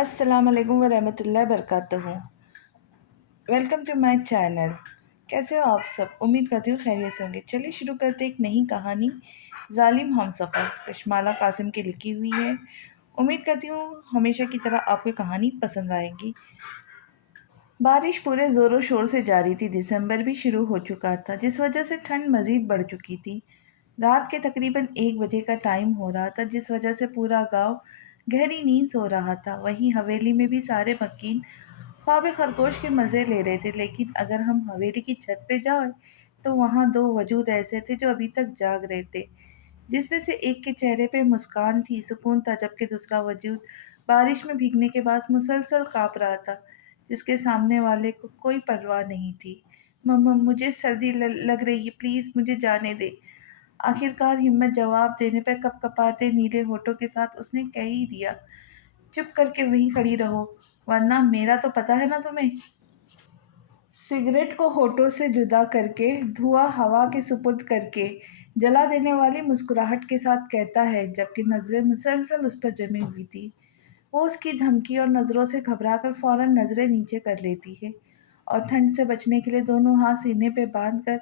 अस्सलाम वालेकुम वरहमतुल्लाहि वबरकातुहू। Welcome to my channel. कैसे हो आप सब? उम्मीद करती हूँ खैरियत से होंगे। चलिए शुरू करते एक नई कहानी, जालिम हमसफ़र, कशमाला कासिम की लिखी हुई है। उम्मीद करती हूँ हमेशा की तरह आपको कहानी पसंद आएगी। बारिश पूरे ज़ोरों शोर से जारी थी। दिसंबर भी शुरू हो चुका था, जिस वजह से ठंड मज़ीद बढ़ चुकी थी। रात के तकरीबन 1 बजे का टाइम हो रहा था, जिस वजह से पूरा गांव गहरी नींद सो रहा था। वहीं हवेली में भी सारे मकीन ख्वाब खरगोश के मज़े ले रहे थे। लेकिन अगर हम हवेली की छत पे जाए तो वहाँ दो वजूद ऐसे थे जो अभी तक जाग रहे थे, जिसमें से एक के चेहरे पे मुस्कान थी, सुकून था, जबकि दूसरा वजूद बारिश में भीगने के बाद मुसलसल काँप रहा था, जिसके सामने वाले को कोई परवाह नहीं थी। मम्मा, मुझे सर्दी लग रही है, प्लीज़ मुझे जाने दे। आखिरकार हिम्मत जवाब देने पर कपकपाते नीले होठों के साथ उसने कह ही दिया, चुप करके वहीं खड़ी रहो, वरना मेरा तो पता है ना तुम्हें। सिगरेट को होठों से जुदा करके, धुआं हवा के सुपुर्द करके, जला देने वाली मुस्कुराहट के साथ कहता है, जबकि नज़रें मुसलसल उस पर जमी हुई थी। वो उसकी धमकी और नज़रों से घबराकर फौरन नज़रें नीचे कर लेती है और ठंड से बचने के लिए दोनों हाथ सीने पे बांध कर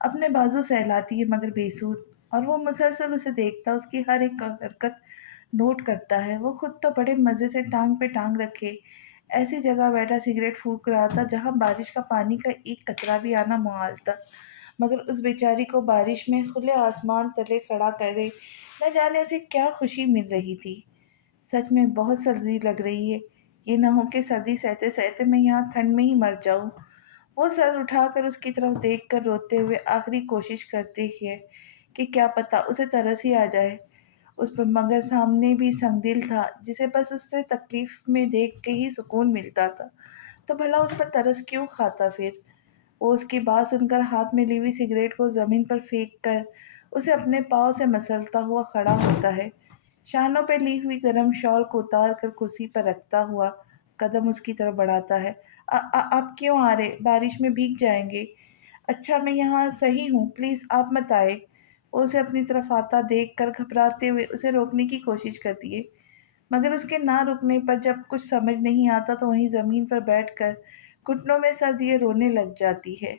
अपने बाजू सहलाती है, मगर बेसुध। और वो मुसलसल उसे देखता, उसकी हर एक हरकत नोट करता है। वो खुद तो बड़े मज़े से टांग पे टांग रखे ऐसी जगह बैठा सिगरेट फूंक रहा था जहां बारिश का पानी का एक कतरा भी आना मुहाल था, मगर उस बेचारी को बारिश में खुले आसमान तले खड़ा करे न जाने उसे क्या खुशी मिल रही थी। सच में बहुत सर्दी लग रही है। ये ना हो कि सर्दी सहते सहते मैं यहाँ ठंड में ही मर जाऊं। वो सर उठाकर उसकी तरफ देखकर रोते हुए आखिरी कोशिश करते है कि क्या पता उसे तरस ही आ जाए उस पर, मगर सामने भी संगदिल था जिसे बस उससे तकलीफ में देख के ही सुकून मिलता था, तो भला उस पर तरस क्यों खाता फिर। वो उसकी बात सुनकर हाथ में ली हुई सिगरेट को ज़मीन पर फेंक कर उसे अपने पाँव से मसलता हुआ खड़ा होता है। शानों पे ली हुई गर्म शॉल को उतार कर कुर्सी पर रखता हुआ कदम उसकी तरफ बढ़ाता है। आप क्यों आ रहे? बारिश में भीग जाएंगे। अच्छा, मैं यहाँ सही हूँ, प्लीज़ आप मत आए। वो उसे अपनी तरफ आता देख कर घबराते हुए उसे रोकने की कोशिश करती है, मगर उसके ना रुकने पर जब कुछ समझ नहीं आता तो वहीं ज़मीन पर बैठकर घुटनों में सर दिए रोने लग जाती है।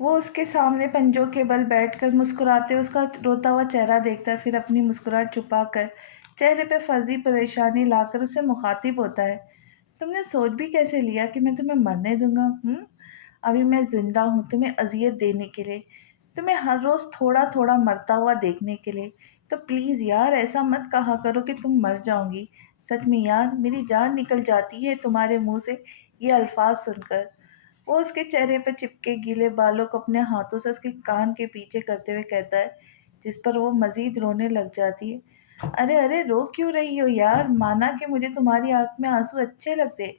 वो उसके सामने पंजों के बल बैठकर मुस्कुराते उसका रोता हुआ चेहरा देखता है, फिर अपनी मुस्कुराहट छुपाकर चेहरे पे फर्जी परेशानी लाकर उससे मुखातिब होता है। तुमने सोच भी कैसे लिया कि मैं तुम्हें मरने दूंगा? अभी मैं जिंदा हूँ तुम्हें अजियत देने के लिए, तुम्हें हर रोज थोड़ा थोड़ा मरता हुआ देखने के लिए। तो प्लीज यार, ऐसा मत कहा करो कि तुम मर जाओगी। सच में यार, मेरी जान निकल जाती है तुम्हारे मुंह से ये अल्फाज सुनकर। वो उसके चेहरे पर चिपके गीले बालों को अपने हाथों से उसके कान के पीछे करते हुए कहता है, जिस पर वो मजीद रोने लग जाती है। अरे अरे, रो क्यों रही हो यार? माना कि मुझे तुम्हारी आंख में आंसू अच्छे लगते,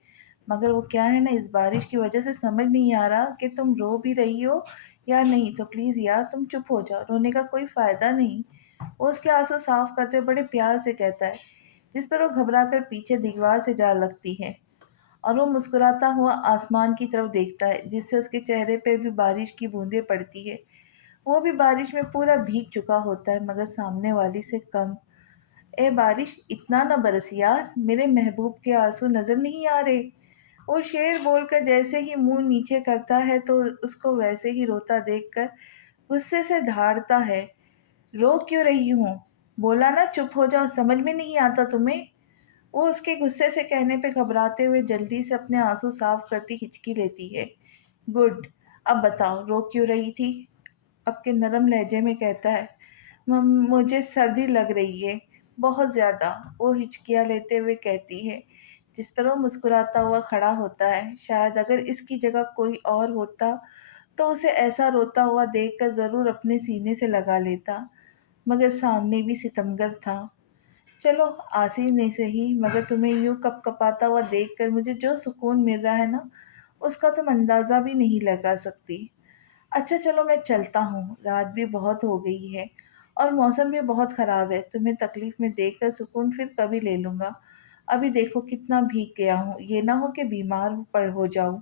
मगर वो क्या है ना, इस बारिश की वजह से समझ नहीं आ रहा कि तुम रो भी रही हो या नहीं। तो प्लीज़ यार, तुम चुप हो जाओ, रोने का कोई फ़ायदा नहीं। वो उसके आंसू साफ करते हुए बड़े प्यार से कहता है, जिस पर वो घबरा कर पीछे दीवार से जा लगती है। और वो मुस्कुराता हुआ आसमान की तरफ देखता है, जिससे उसके चेहरे पे भी बारिश की बूंदें पड़ती है। वो भी बारिश में पूरा भीग चुका होता है, मगर सामने वाली से कम। ए बारिश, इतना न बरस यार, मेरे महबूब के आंसू नजर नहीं आ रहे। वो शेर बोलकर जैसे ही मुंह नीचे करता है तो उसको वैसे ही रोता देखकर गुस्से से धाड़ता है। रो क्यों रही हूँ? बोला ना चुप हो जाओ, समझ में नहीं आता तुम्हें? वो उसके गुस्से से कहने पे घबराते हुए जल्दी से अपने आंसू साफ करती हिचकी लेती है। गुड, अब बताओ रो क्यों रही थी? अब के नरम लहजे में कहता है। मुझे सर्दी लग रही है, बहुत ज़्यादा, वो हिचकियाँ लेते हुए कहती है, जिस पर वो मुस्कुराता हुआ खड़ा होता है। शायद अगर इसकी जगह कोई और होता तो उसे ऐसा रोता हुआ देखकर ज़रूर अपने सीने से लगा लेता, मगर सामने भी सितमगर था। चलो, आसी नहीं सही, मगर तुम्हें यूं कपकपाता हुआ देखकर मुझे जो सुकून मिल रहा है ना, उसका तुम अंदाज़ा भी नहीं लगा सकती। अच्छा चलो, मैं चलता हूँ, रात भी बहुत हो गई है और मौसम भी बहुत ख़राब है। तुम्हें तकलीफ़ में देखकर सुकून फिर कभी ले लूँगा। अभी देखो कितना भीग गया हूँ, ये ना हो कि बीमार पड़ हो जाऊँ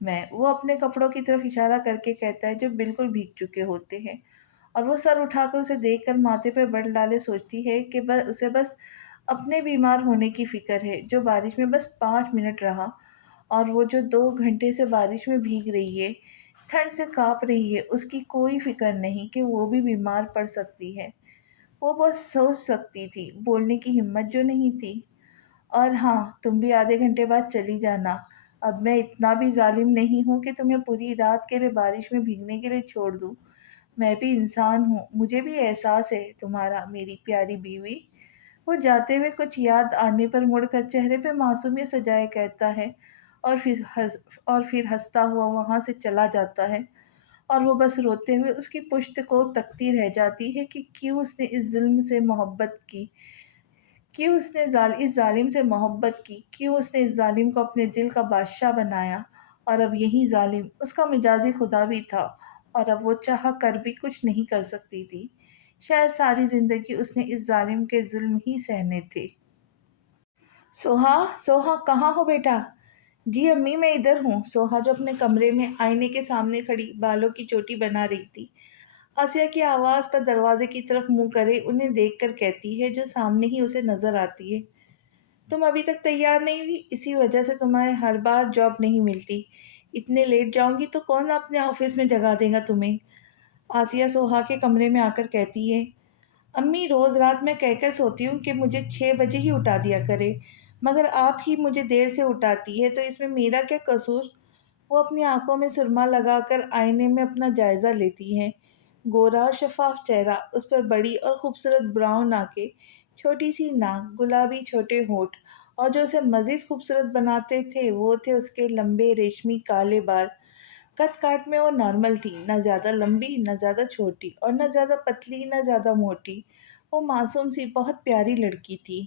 मैं। वो अपने कपड़ों की तरफ इशारा करके कहता है, जो बिल्कुल भीग चुके होते हैं। और वो सर उठाकर उसे देखकर माथे पे बल डाले सोचती है कि बस उसे बस اپنے بیمار ہونے کی فکر ہے جو بارش میں بس 5 منٹ رہا، اور وہ جو 2 گھنٹے سے بارش میں بھیگ رہی ہے، ٹھنڈ سے کانپ رہی ہے، اس کی کوئی فکر نہیں کہ وہ بھی بیمار پڑ سکتی ہے۔ وہ بس سوچ سکتی تھی، بولنے کی ہمت جو نہیں تھی۔ اور ہاں، تم بھی آدھے گھنٹے بعد چلی جانا۔ اب میں اتنا بھی ظالم نہیں ہوں کہ تمہیں پوری رات کے لیے بارش میں بھیگنے کے لیے چھوڑ دوں۔ میں بھی انسان ہوں، مجھے بھی احساس ہے تمہارا، میری پیاری بیوی۔ وہ جاتے ہوئے کچھ یاد آنے پر مڑ کر چہرے پہ معصومیت سجائے کہتا ہے، اور پھر ہنستا ہوا وہاں سے چلا جاتا ہے، اور وہ بس روتے ہوئے اس کی پشت کو تکتی رہ جاتی ہے کہ کیوں اس نے اس ظلم سے محبت کی، کیوں اس نے اس ظالم سے محبت کی، کیوں اس نے اس ظالم کو اپنے دل کا بادشاہ بنایا، اور اب یہی ظالم اس کا مجازی خدا بھی تھا، اور اب وہ چاہ کر بھی کچھ نہیں کر سکتی تھی۔ شاید ساری زندگی اس نے اس ظالم کے ظلم ہی سہنے تھے۔ سوہا، سوہا کہاں ہو بیٹا؟ جی امی، میں ادھر ہوں۔ سوہا جو اپنے کمرے میں آئینے کے سامنے کھڑی بالوں کی چوٹی بنا رہی تھی، آسیہ کی آواز پر دروازے کی طرف منہ کرے انہیں دیکھ کر کہتی ہے، جو سامنے ہی اسے نظر آتی ہے، تم ابھی تک تیار نہیں ہوئی، اسی وجہ سے تمہیں ہر بار جاب نہیں ملتی۔ اتنے لیٹ جاؤں گی تو کون اپنے آفس میں جگہ دے گا تمہیں؟ آسیہ سوہا کے کمرے میں آ کر کہتی ہے، امی روز رات میں کہہ کر سوتی ہوں کہ مجھے 6 بجے ہی اٹھا دیا کرے، مگر آپ ہی مجھے دیر سے اٹھاتی ہے، تو اس میں میرا کیا قصور؟ وہ اپنی آنکھوں میں سرما لگا کر آئینے میں اپنا جائزہ لیتی ہے۔ گورا اور شفاف چہرہ، اس پر بڑی اور خوبصورت براؤن آنکھیں، چھوٹی سی ناک، گلابی چھوٹے ہونٹ، اور جو اسے مزید خوبصورت بناتے تھے وہ تھے اس کے لمبے ریشمی کالے بال۔ قد کاٹ میں وہ نارمل تھی، نہ زیادہ لمبی نہ زیادہ چھوٹی، اور نہ زیادہ پتلی نہ زیادہ موٹی۔ وہ معصوم سی بہت پیاری لڑکی تھی۔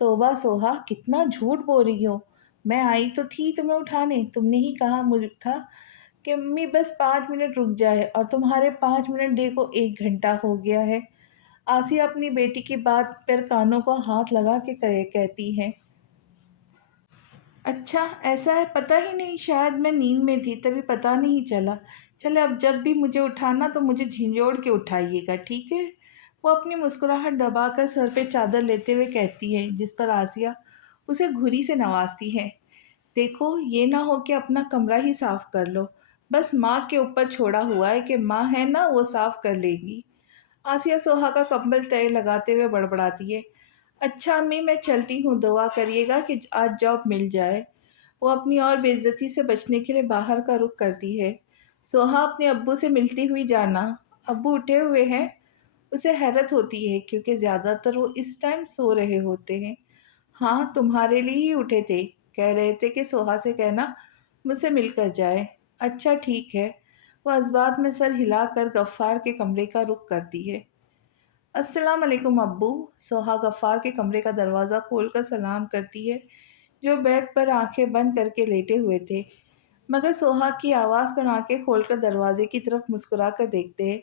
توبہ سوہا، کتنا جھوٹ بول رہی ہو! میں آئی تو تھی تمہیں اٹھانے، تم نے ہی کہا مجھے تھا کہ امی بس 5 منٹ رک جائے، اور تمہارے 5 منٹ دیکھو 1 گھنٹہ ہو گیا ہے۔ آسیہ اپنی بیٹی کی بات پر کانوں کو ہاتھ لگا کے کہتی ہے، اچھا ایسا ہے، پتہ ہی نہیں، شاید میں نیند میں تھی تبھی پتہ نہیں چلا۔ چلے اب جب بھی مجھے اٹھانا تو مجھے جھنجھوڑ کے اٹھائیے گا، ٹھیک ہے؟ وہ اپنی مسکراہٹ دبا کر سر پہ چادر لیتے ہوئے کہتی ہے، جس پر آسیہ اسے گھری سے نوازتی ہے، دیکھو یہ نہ ہو کہ اپنا کمرہ ہی صاف کر لو، بس ماں کے اوپر چھوڑا ہوا ہے کہ ماں ہے نا وہ صاف کر لے گی۔ آسیہ سوہا کا کمبل تہہ لگاتے ہوئے بڑبڑاتی ہے، اچھا امی میں چلتی ہوں، دعا کریے گا کہ آج جاب مل جائے۔ وہ اپنی اور بے عزتی سے بچنے کے لیے باہر کا رخ کرتی ہے۔ سوہا اپنے ابو سے ملتی ہوئی جانا، ابو اٹھے ہوئے ہیں؟ اسے حیرت ہوتی ہے کیونکہ زیادہ تر وہ اس ٹائم سو رہے ہوتے ہیں۔ ہاں تمہارے لیے ہی اٹھے تھے، کہہ رہے تھے کہ سوہا سے کہنا مجھ سے مل کر جائے۔ اچھا ٹھیک ہے۔ وہ اس بات میں سر ہلا کر غفار کے کمرے کا رخ کرتی ہے۔ السلام علیکم ابو۔ سوہا غفار کے کمرے کا دروازہ کھول کر سلام کرتی ہے، جو بیڈ پر آنکھیں بند کر کے لیٹے ہوئے تھے، مگر سوہا کی آواز پر آنکھیں کھول کر دروازے کی طرف مسکرا کر دیکھتے ہیں۔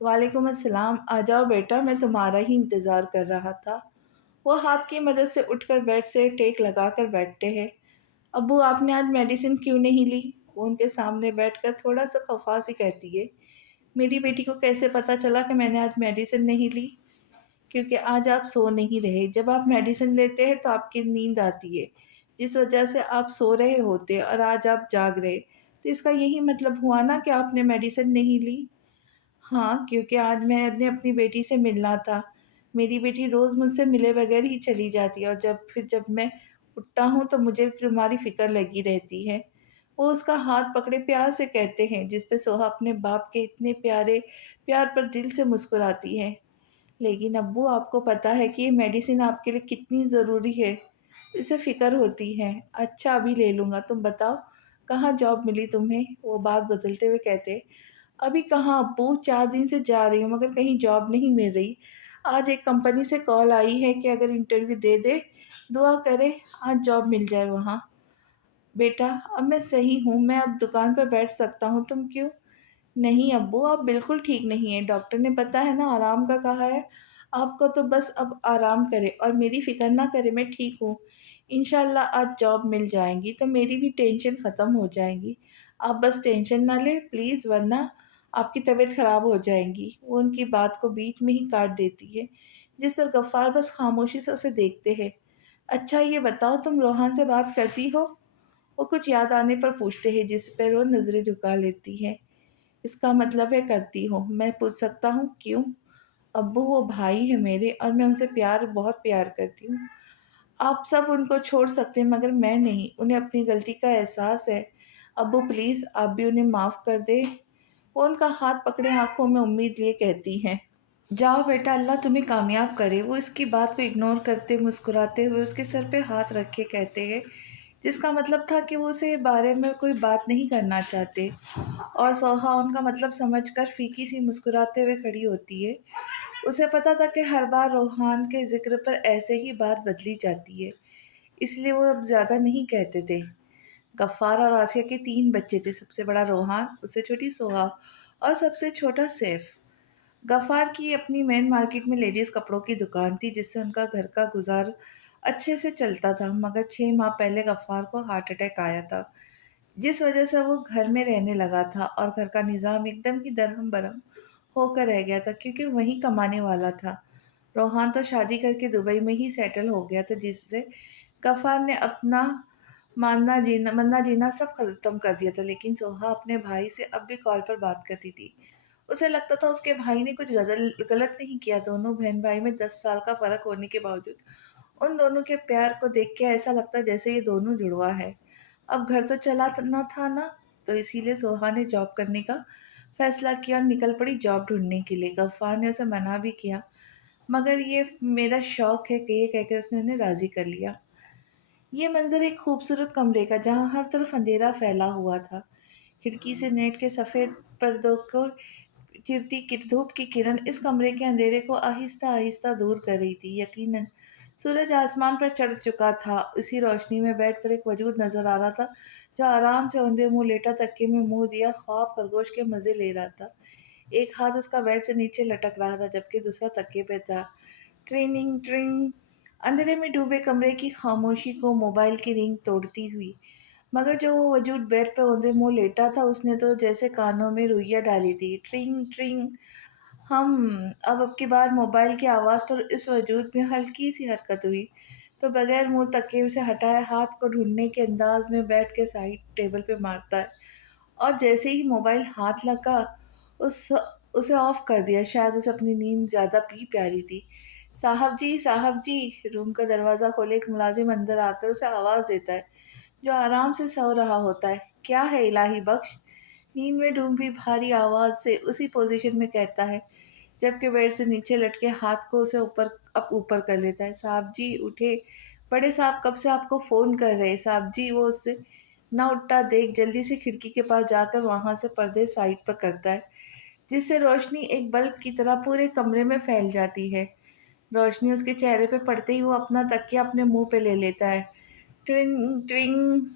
وعلیکم السلام، آ جاؤ بیٹا، میں تمہارا ہی انتظار کر رہا تھا۔ وہ ہاتھ کی مدد سے اٹھ کر بیڈ سے ٹیک لگا کر بیٹھتے ہیں۔ ابو آپ نے آج میڈیسن کیوں نہیں لی؟ وہ ان کے سامنے بیٹھ کر تھوڑا سا خفا سی کہتی ہے، میری بیٹی کو کیسے پتا چلا کہ میں نے آج میڈیسن نہیں لی؟ کیونکہ آج آپ سو نہیں رہے، جب آپ میڈیسن لیتے ہیں تو آپ کی نیند آتی ہے، جس وجہ سے آپ سو رہے ہوتے، اور آج آپ جاگ رہے، تو اس کا یہی مطلب ہوا نا کہ آپ نے میڈیسن نہیں لی۔ ہاں کیونکہ آج میں نے اپنی بیٹی سے ملنا تھا۔ میری بیٹی روز مجھ سے ملے بغیر ہی چلی جاتی ہے، اور جب میں اٹھتا ہوں تو مجھے تمہاری فکر لگی رہتی ہے۔ وہ اس کا ہاتھ پکڑے پیار سے کہتے ہیں، جس پہ سوہا اپنے باپ کے اتنے پیار پر دل سے مسکراتی ہے۔ لیکن ابو آپ کو پتا ہے کہ یہ میڈیسن آپ کے لیے کتنی ضروری ہے، اسے فکر ہوتی ہے۔ اچھا ابھی لے لوں گا، تم بتاؤ کہاں جاب ملی تمہیں؟ وہ بات بدلتے ہوئے کہتے، ابھی کہاں ابو، 4 دن سے جا رہی ہوں مگر کہیں جاب نہیں مل رہی۔ آج ایک کمپنی سے کال آئی ہے کہ اگر انٹرویو دے دے، دعا کرے آج جاب مل جائے وہاں۔ بیٹا اب میں صحیح ہوں، میں اب دکان پر بیٹھ سکتا ہوں، تم کیوں؟ نہیں ابو، آپ بالکل ٹھیک نہیں ہیں، ڈاکٹر نے پتا ہے نا آرام کا کہا ہے، آپ کو تو بس اب آرام کرے اور میری فکر نہ کرے، میں ٹھیک ہوں۔ انشاءاللہ آج جاب مل جائیں گی تو میری بھی ٹینشن ختم ہو جائیں گی، آپ بس ٹینشن نہ لیں پلیز، ورنہ آپ کی طبیعت خراب ہو جائیں گی۔ وہ ان کی بات کو بیچ میں ہی کاٹ دیتی ہے، जिस पर गफ्फार बस खामोशी से उसे देखते हैं। अच्छा ये बताओ तुम रोहान से बात करती हो? वो कुछ याद आने पर पूछते हैं जिस पर वो नजरें झुका लेती है। इसका मतलब है करती हो। मैं पूछ सकता हूँ क्यों? अब्बू वो भाई है मेरे और मैं उनसे बहुत प्यार करती हूँ। आप सब उनको छोड़ सकते हैं मगर मैं नहीं। उन्हें अपनी गलती का एहसास है। अब्बू प्लीज आप भी उन्हें माफ कर दे। वो उनका हाथ पकड़े आंखों में उम्मीद लिए कहती है, जाओ बेटा अल्लाह तुम्हें कामयाब करे। वो इसकी बात को इग्नोर करते मुस्कुराते हुए उसके सर पे हाथ रखे कहते हैं, जिसका मतलब था कि वो उसे बारे में कोई बात नहीं करना चाहते। और सोहा उनका मतलब समझकर फीकी सी मुस्कुराते हुए खड़ी होती है। उसे पता था कि हर बार रोहान के जिक्र पर ऐसे ही बात बदली जाती है, इसलिए वो अब ज्यादा नहीं कहते थे। गफ्फार और आसिया के 3 बच्चे थे। सबसे बड़ा रोहान, उससे छोटी सोहा और सबसे छोटा सैफ। गफ्फार की अपनी मेन मार्केट में लेडीज कपड़ों की दुकान थी जिससे उनका घर का गुजार अच्छे से चलता था। मगर 6 माह पहले गफ्फार को हार्ट अटैक आया था, जिस वजह से वो घर में रहने लगा था और घर का निज़ाम एकदम ही दरहम बरहम होकर रह गया था क्योंकि वही कमाने वाला था। रोहान तो शादी करके दुबई में ही सेटल हो गया था, जिससे गफ्फार ने अपना मरना जीना सब खत्म कर दिया था। लेकिन सोहा अपने भाई से अब भी कॉल पर बात करती थी। उसे लगता था उसके भाई ने कुछ गलत नहीं किया। दोनों बहन भाई में 10 साल का फर्क होने के बावजूद उन दोनों के प्यार को देख के ऐसा लगता जैसे ये दोनों जुड़वा है। अब घर तो चला ना था ना, तो इसीलिए सोहा ने जॉब करने का फैसला किया और निकल पड़ी जॉब ढूंढने के लिए। गफ्फार ने उसे मना भी किया, मगर ये मेरा शौक है कि ये कहकर उसने उन्हें राजी कर लिया। ये मंजर एक खूबसूरत कमरे का जहाँ हर तरफ अंधेरा फैला हुआ था। खिड़की से नेट के सफेद पर्दों को चिरती धूप की किरण इस कमरे के अंधेरे को आहिस्ता आहिस्ता दूर कर रही थी। यकीनन सूरज आसमान पर चढ़ चुका था। इसी रोशनी में बेड पर एक वजूद नजर आ रहा था जो आराम से औंधे मुंह लेटा तकिए में मुंह दिया ख्वाब खरगोश के मजे ले रहा था। एक हाथ उसका बेड से नीचे लटक रहा था जबकि दूसरा तकिए पे था। ट्रेनिंग ट्रिंग अंधेरे में डूबे कमरे की खामोशी को मोबाइल की रिंग तोड़ती हुई। मगर जो वो वजूद बेड पर औंधे मुंह लेटा था उसने तो जैसे कानों में रुइयां डाली थी। ट्रिंग ट्रिंग। हम अब की बार मोबाइल की आवाज़ पर इस वजूद में हल्की सी हरकत हुई तो बगैर मुंह तकिए से हटाए हाथ को ढूंढने के अंदाज में बेड के साइड टेबल पे मारता है। और जैसे ही मोबाइल हाथ लगा उस उसे ऑफ कर दिया। शायद उसे अपनी नींद ज़्यादा भी प्यारी थी। साहब जी। रूम का दरवाज़ा खोले एक मुलाजिम अंदर आकर उसे आवाज़ देता है, जो आराम से सो रहा होता है। क्या है इलाही बख्श? नींद में डूबी भारी आवाज़ से उसी पोजीशन में कहता है, जबकि बेड से नीचे लटके हाथ को उसे ऊपर कर लेता है। साहब जी उठे। बड़े साहब कब से आपको फ़ोन कर रहे हैं साहब जी। वो उससे ना उठता देख जल्दी से खिड़की के पास जाकर वहां से पर्दे साइड पर करता है, जिससे रोशनी एक बल्ब की तरह पूरे कमरे में फैल जाती है। रोशनी उसके चेहरे पे पड़ते ही वो अपना तकिया अपने मुंह पे ले लेता है। ट्रिंग ट्रिंग।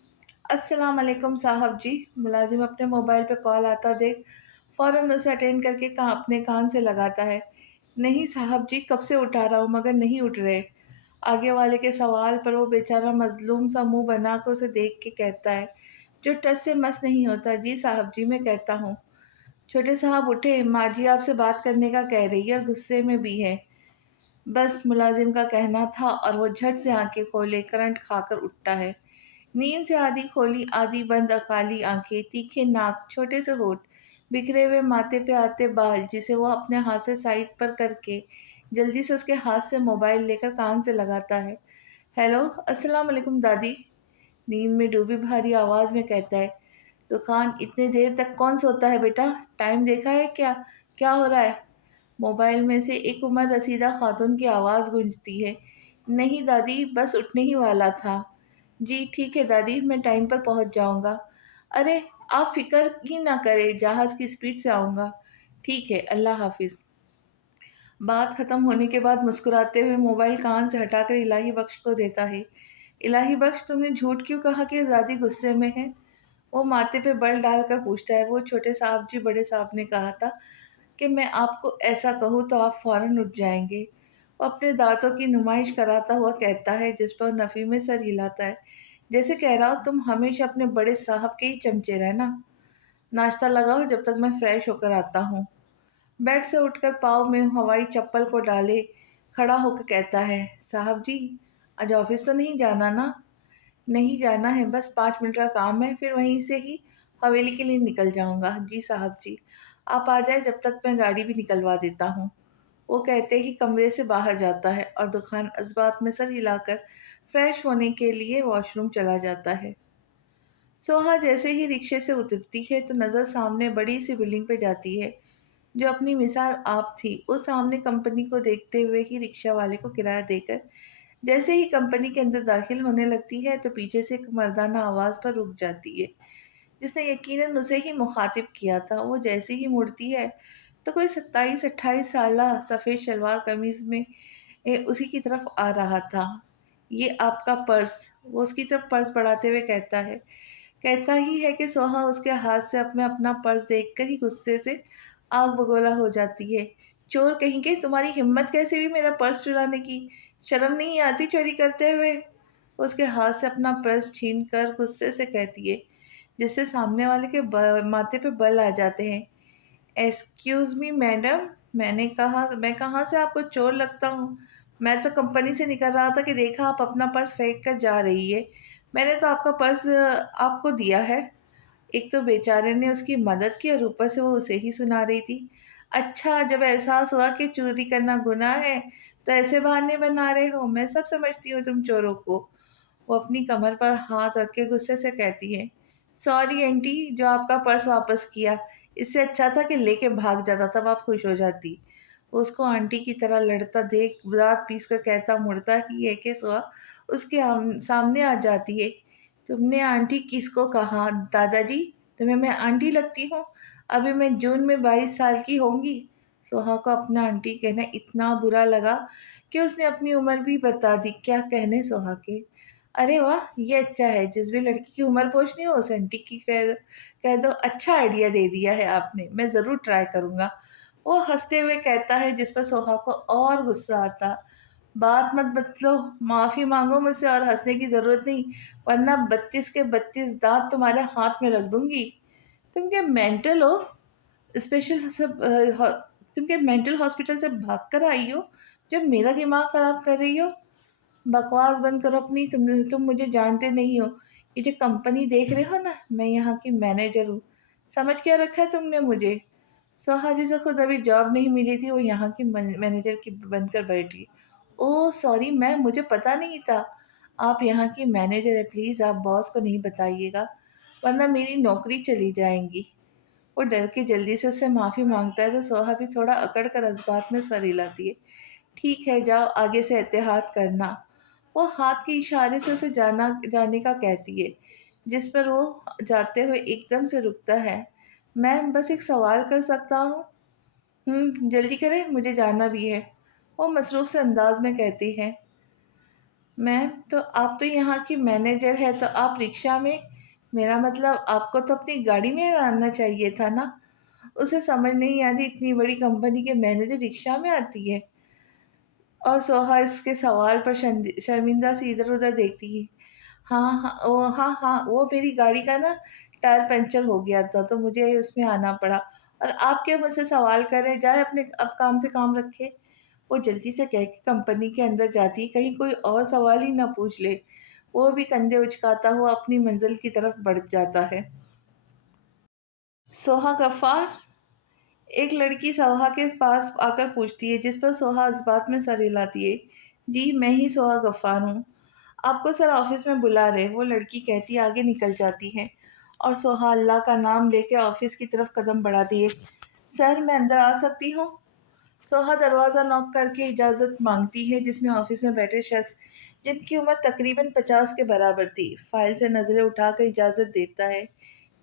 अस्सलाम वालेकुम साहब जी। मुलाजिम अपने मोबाइल पे कॉल आता देख फौरन उसे अटेंड करके अपने कान से लगाता है। नहीं साहब जी, कब से उठा रहा हूँ मगर नहीं उठ रहे। आगे वाले के सवाल पर वो बेचारा मजलूम सा मुंह बनाकर उसे देख के कहता है, जो टस से मस नहीं होता। जी साहब जी मैं कहता हूँ। छोटे साहब उठे। माँ जी आपसे बात करने का कह रही है और गुस्से में भी है। बस मुलाजिम का कहना था और वो झट से आंखें खोले करंट खाकर उठता है। नींद से आधी खोली आधी बंद काली आंखें, तीखे नाक, छोटे से होठ, बिखरे हुए माथे पे आते बाल, जिसे वो अपने हाथ से साइड पर करके जल्दी से उसके हाथ से मोबाइल लेकर कान से लगाता है। हेलो अस्सलाम वालेकुम दादी। नींद में डूबी भारी आवाज में कहता है। दुकान इतने देर तक कौन सोता है बेटा? टाइम देखा है क्या? क्या हो रहा है? मोबाइल में से एक उम्र रसीदा खातून की आवाज़ गूंजती है। नहीं दादी, बस उठने ही वाला था। जी ठीक है दादी, मैं टाइम पर पहुंच जाऊंगा। अरे आप फिक्र ही ना करें, जहाज़ की स्पीड से आऊंगा। ठीक है, अल्लाह हाफिज। बात खत्म होने के बाद मुस्कुराते हुए मोबाइल कान से हटाकर इलाही बख्श को देता है। इलाही बख्श, तुमने झूठ क्यों कहा कि दादी गुस्से में है? वो माथे पे बल डालकर पूछता है। वो छोटे साहब जी, बड़े साहब ने कहा था कि मैं आपको ऐसा कहूँ तो आप फौरन उठ जाएंगे। वो अपने दांतों की नुमाइश कराता हुआ कहता है, जिस पर नफ़ी में सर हिलाता है, जैसे कह रहा हो तुम हमेशा अपने बड़े साहब के ही चमचे रहना। नाश्ता लगाओ जब तक मैं फ्रेश होकर आता हूँ। बेड से उठकर पाँव में हवाई चप्पल को डाले, کھڑا ہو کے کہتا ہے، صاحب جی آج آفس تو نہیں جانا نا؟ نہیں جانا ہے، بس 5 منٹ کا کام ہے، پھر وہیں سے ہی حویلی کے لیے نکل جاؤں گا۔ جی صاحب جی، آپ آ جائیں، جب تک میں گاڑی بھی نکلوا دیتا ہوں۔ وہ کہتے ہی کمرے سے باہر جاتا ہے اور دکان ازبات میں سر ہلا کر فریش ہونے کے لیے واش روم چلا جاتا ہے۔ سوہا جیسے ہی رکشے سے اترتی ہے تو نظر سامنے بڑی سی بلڈنگ پہ جاتی ہے جو اپنی مثال آپ تھی۔ وہ سامنے کمپنی کو دیکھتے ہوئے ہی رکشہ والے کو کرایہ دے کر جیسے ہی کمپنی کے اندر داخل ہونے لگتی ہے تو پیچھے سے ایک مردانہ آواز پر رک جاتی ہے جس نے یقیناً اسے ہی مخاطب کیا تھا۔ وہ جیسے ہی مڑتی ہے تو کوئی 27-28 سالہ سفید شلوار قمیض میں اسی کی طرف آ رہا تھا۔ یہ آپ کا پرس، وہ اس کی طرف پرس بڑھاتے ہوئے کہتا ہی ہے کہ سوہا اس کے ہاتھ سے اپنا پرس دیکھ کر ہی غصے سے آگ بگولا ہو جاتی ہے۔ چور کہیں کہ تمہاری ہمت کیسے بھی میرا پرس چرانے کی؟ شرم نہیں آتی چوری کرتے ہوئے؟ اس کے ہاتھ سے اپنا پرس چھین کر غصے سے کہتی ہے جس سے سامنے والے کے ماتھے پہ بل آ جاتے ہیں۔ ایکسکیوز می میڈم، میں کہاں سے آپ کو چور لگتا ہوں؟ میں تو کمپنی سے نکل رہا تھا کہ دیکھا آپ اپنا پرس پھینک کر جا رہی ہے۔ میں نے تو آپ کا پرس آپ کو دیا ہے۔ ایک تو بیچارے نے اس کی مدد کی اور اوپر سے وہ اسے ہی سنا رہی تھی۔ اچھا، جب احساس ہوا کہ چوری کرنا گناہ ہے تو ایسے بہانے بنا رہے ہو؟ میں سب سمجھتی ہوں تم چوروں کو۔ وہ اپنی کمر پر ہاتھ رکھ کے غصے سے کہتی ہے، سوری آنٹی جو آپ کا پرس واپس کیا، اس سے اچھا تھا کہ لے کے بھاگ جاتا، تب آپ خوش ہو جاتی۔ وہ اس کو آنٹی کی طرح لڑتا دیکھ دانت پیس کر کہتا مڑتا ہی ہے کہ سوا اس کے سامنے آ جاتی ہے، تم نے آنٹی کس کو کہا؟ دادا جی، تمہیں میں آنٹی لگتی ہوں؟ ابھی میں جون میں 22 سال کی ہوں گی۔ سوہا کو اپنا آنٹی کہنا اتنا برا لگا کہ اس نے اپنی عمر بھی بتا دی۔ کیا کہنے سوہا کے؟ ارے واہ، یہ اچھا ہے، جس بھی لڑکی کی عمر پوچھنی ہو اس آنٹی کی کہہ دو۔ اچھا آئیڈیا دے دیا ہے آپ نے، میں ضرور ٹرائی کروں گا۔ وہ ہنستے ہوئے کہتا ہے جس پر سوہا کو اور غصہ آتا۔ بات مت بدلو، معافی مانگو مجھ سے، اور ہنسنے کی ضرورت نہیں ورنہ 32 کے 32 دانت تمہارے ہاتھ میں رکھ دوں گی۔ تم کیا مینٹل ہو؟ اسپیشل سب تم کیا مینٹل ہاسپٹل سے بھاگ کر آئی ہو جو میرا دماغ خراب کر رہی ہو؟ بکواس بند کرو اپنی، تم مجھے جانتے نہیں ہو۔ یہ جو کمپنی دیکھ رہے ہو نا، میں یہاں کی مینیجر ہوں۔ سمجھ کیا رکھا ہے تم نے مجھے؟ سوہا جسے خود ابھی جاب نہیں ملی تھی وہ یہاں کی مینیجر کی بن کر بیٹھی۔ اوہ سوری میم، مجھے پتا نہیں تھا آپ یہاں کی مینیجر ہے۔ پلیز آپ باس کو نہیں بتائیے گا ورنہ میری نوکری چلی جائیں گی۔ وہ ڈر کے جلدی سے اس سے معافی مانگتا ہے تو سوہا بھی تھوڑا اکڑ کر اس بات میں سر ہلاتی ہے۔ ٹھیک ہے، جاؤ، آگے سے احتیاط کرنا۔ وہ ہاتھ کے اشارے سے اسے جانے کا کہتی ہے جس پر وہ جاتے ہوئے ایک دم سے رکتا ہے۔ میم بس ایک سوال کر سکتا ہوں؟ جلدی کریں، مجھے جانا بھی ہے، وہ مصروف سے انداز میں کہتی ہے۔ میم تو آپ تو یہاں کی مینیجر ہے تو آپ رکشہ میں؟ میرا مطلب آپ کو تو اپنی گاڑی میں آنا چاہیے تھا نا؟ اسے سمجھ نہیں آتی اتنی بڑی کمپنی کے مینیجر رکشہ میں آتی ہے۔ اور سوہا اس کے سوال پر شرمندہ سے ادھر ادھر دیکھتی ہے۔ ہاں، وہ میری گاڑی کا نا ٹائر پنچر ہو گیا تھا تو مجھے اس میں آنا پڑا، اور آپ کیا مجھ سے سوال کر رہے؟ جائے اپنے اب کام سے کام رکھے۔ وہ جلدی سے کہہ کے کمپنی کے اندر جاتی ہے کہیں کوئی اور سوال ہی نہ پوچھ لے۔ وہ بھی کندھے اچکاتا ہوا اپنی منزل کی طرف بڑھ جاتا ہے۔ سوہا غفار، ایک لڑکی سوہا کے پاس آ کر پوچھتی ہے جس پر سوہا اس بات میں سر ہلاتی ہے۔ جی میں ہی سوہا غفار ہوں، آپ کو سر آفس میں بلا رہے، وہ لڑکی کہتی آگے نکل جاتی ہے اور سوہا اللہ کا نام لے کے آفس کی طرف قدم بڑھاتی ہے۔ سر میں اندر آ سکتی ہوں؟ سوہا دروازہ نوک کر کے اجازت مانگتی ہے جس میں آفس میں بیٹھے شخص جن کی عمر تقریباً 50 کے برابر تھی فائل سے نظریں اٹھا کر اجازت دیتا ہے۔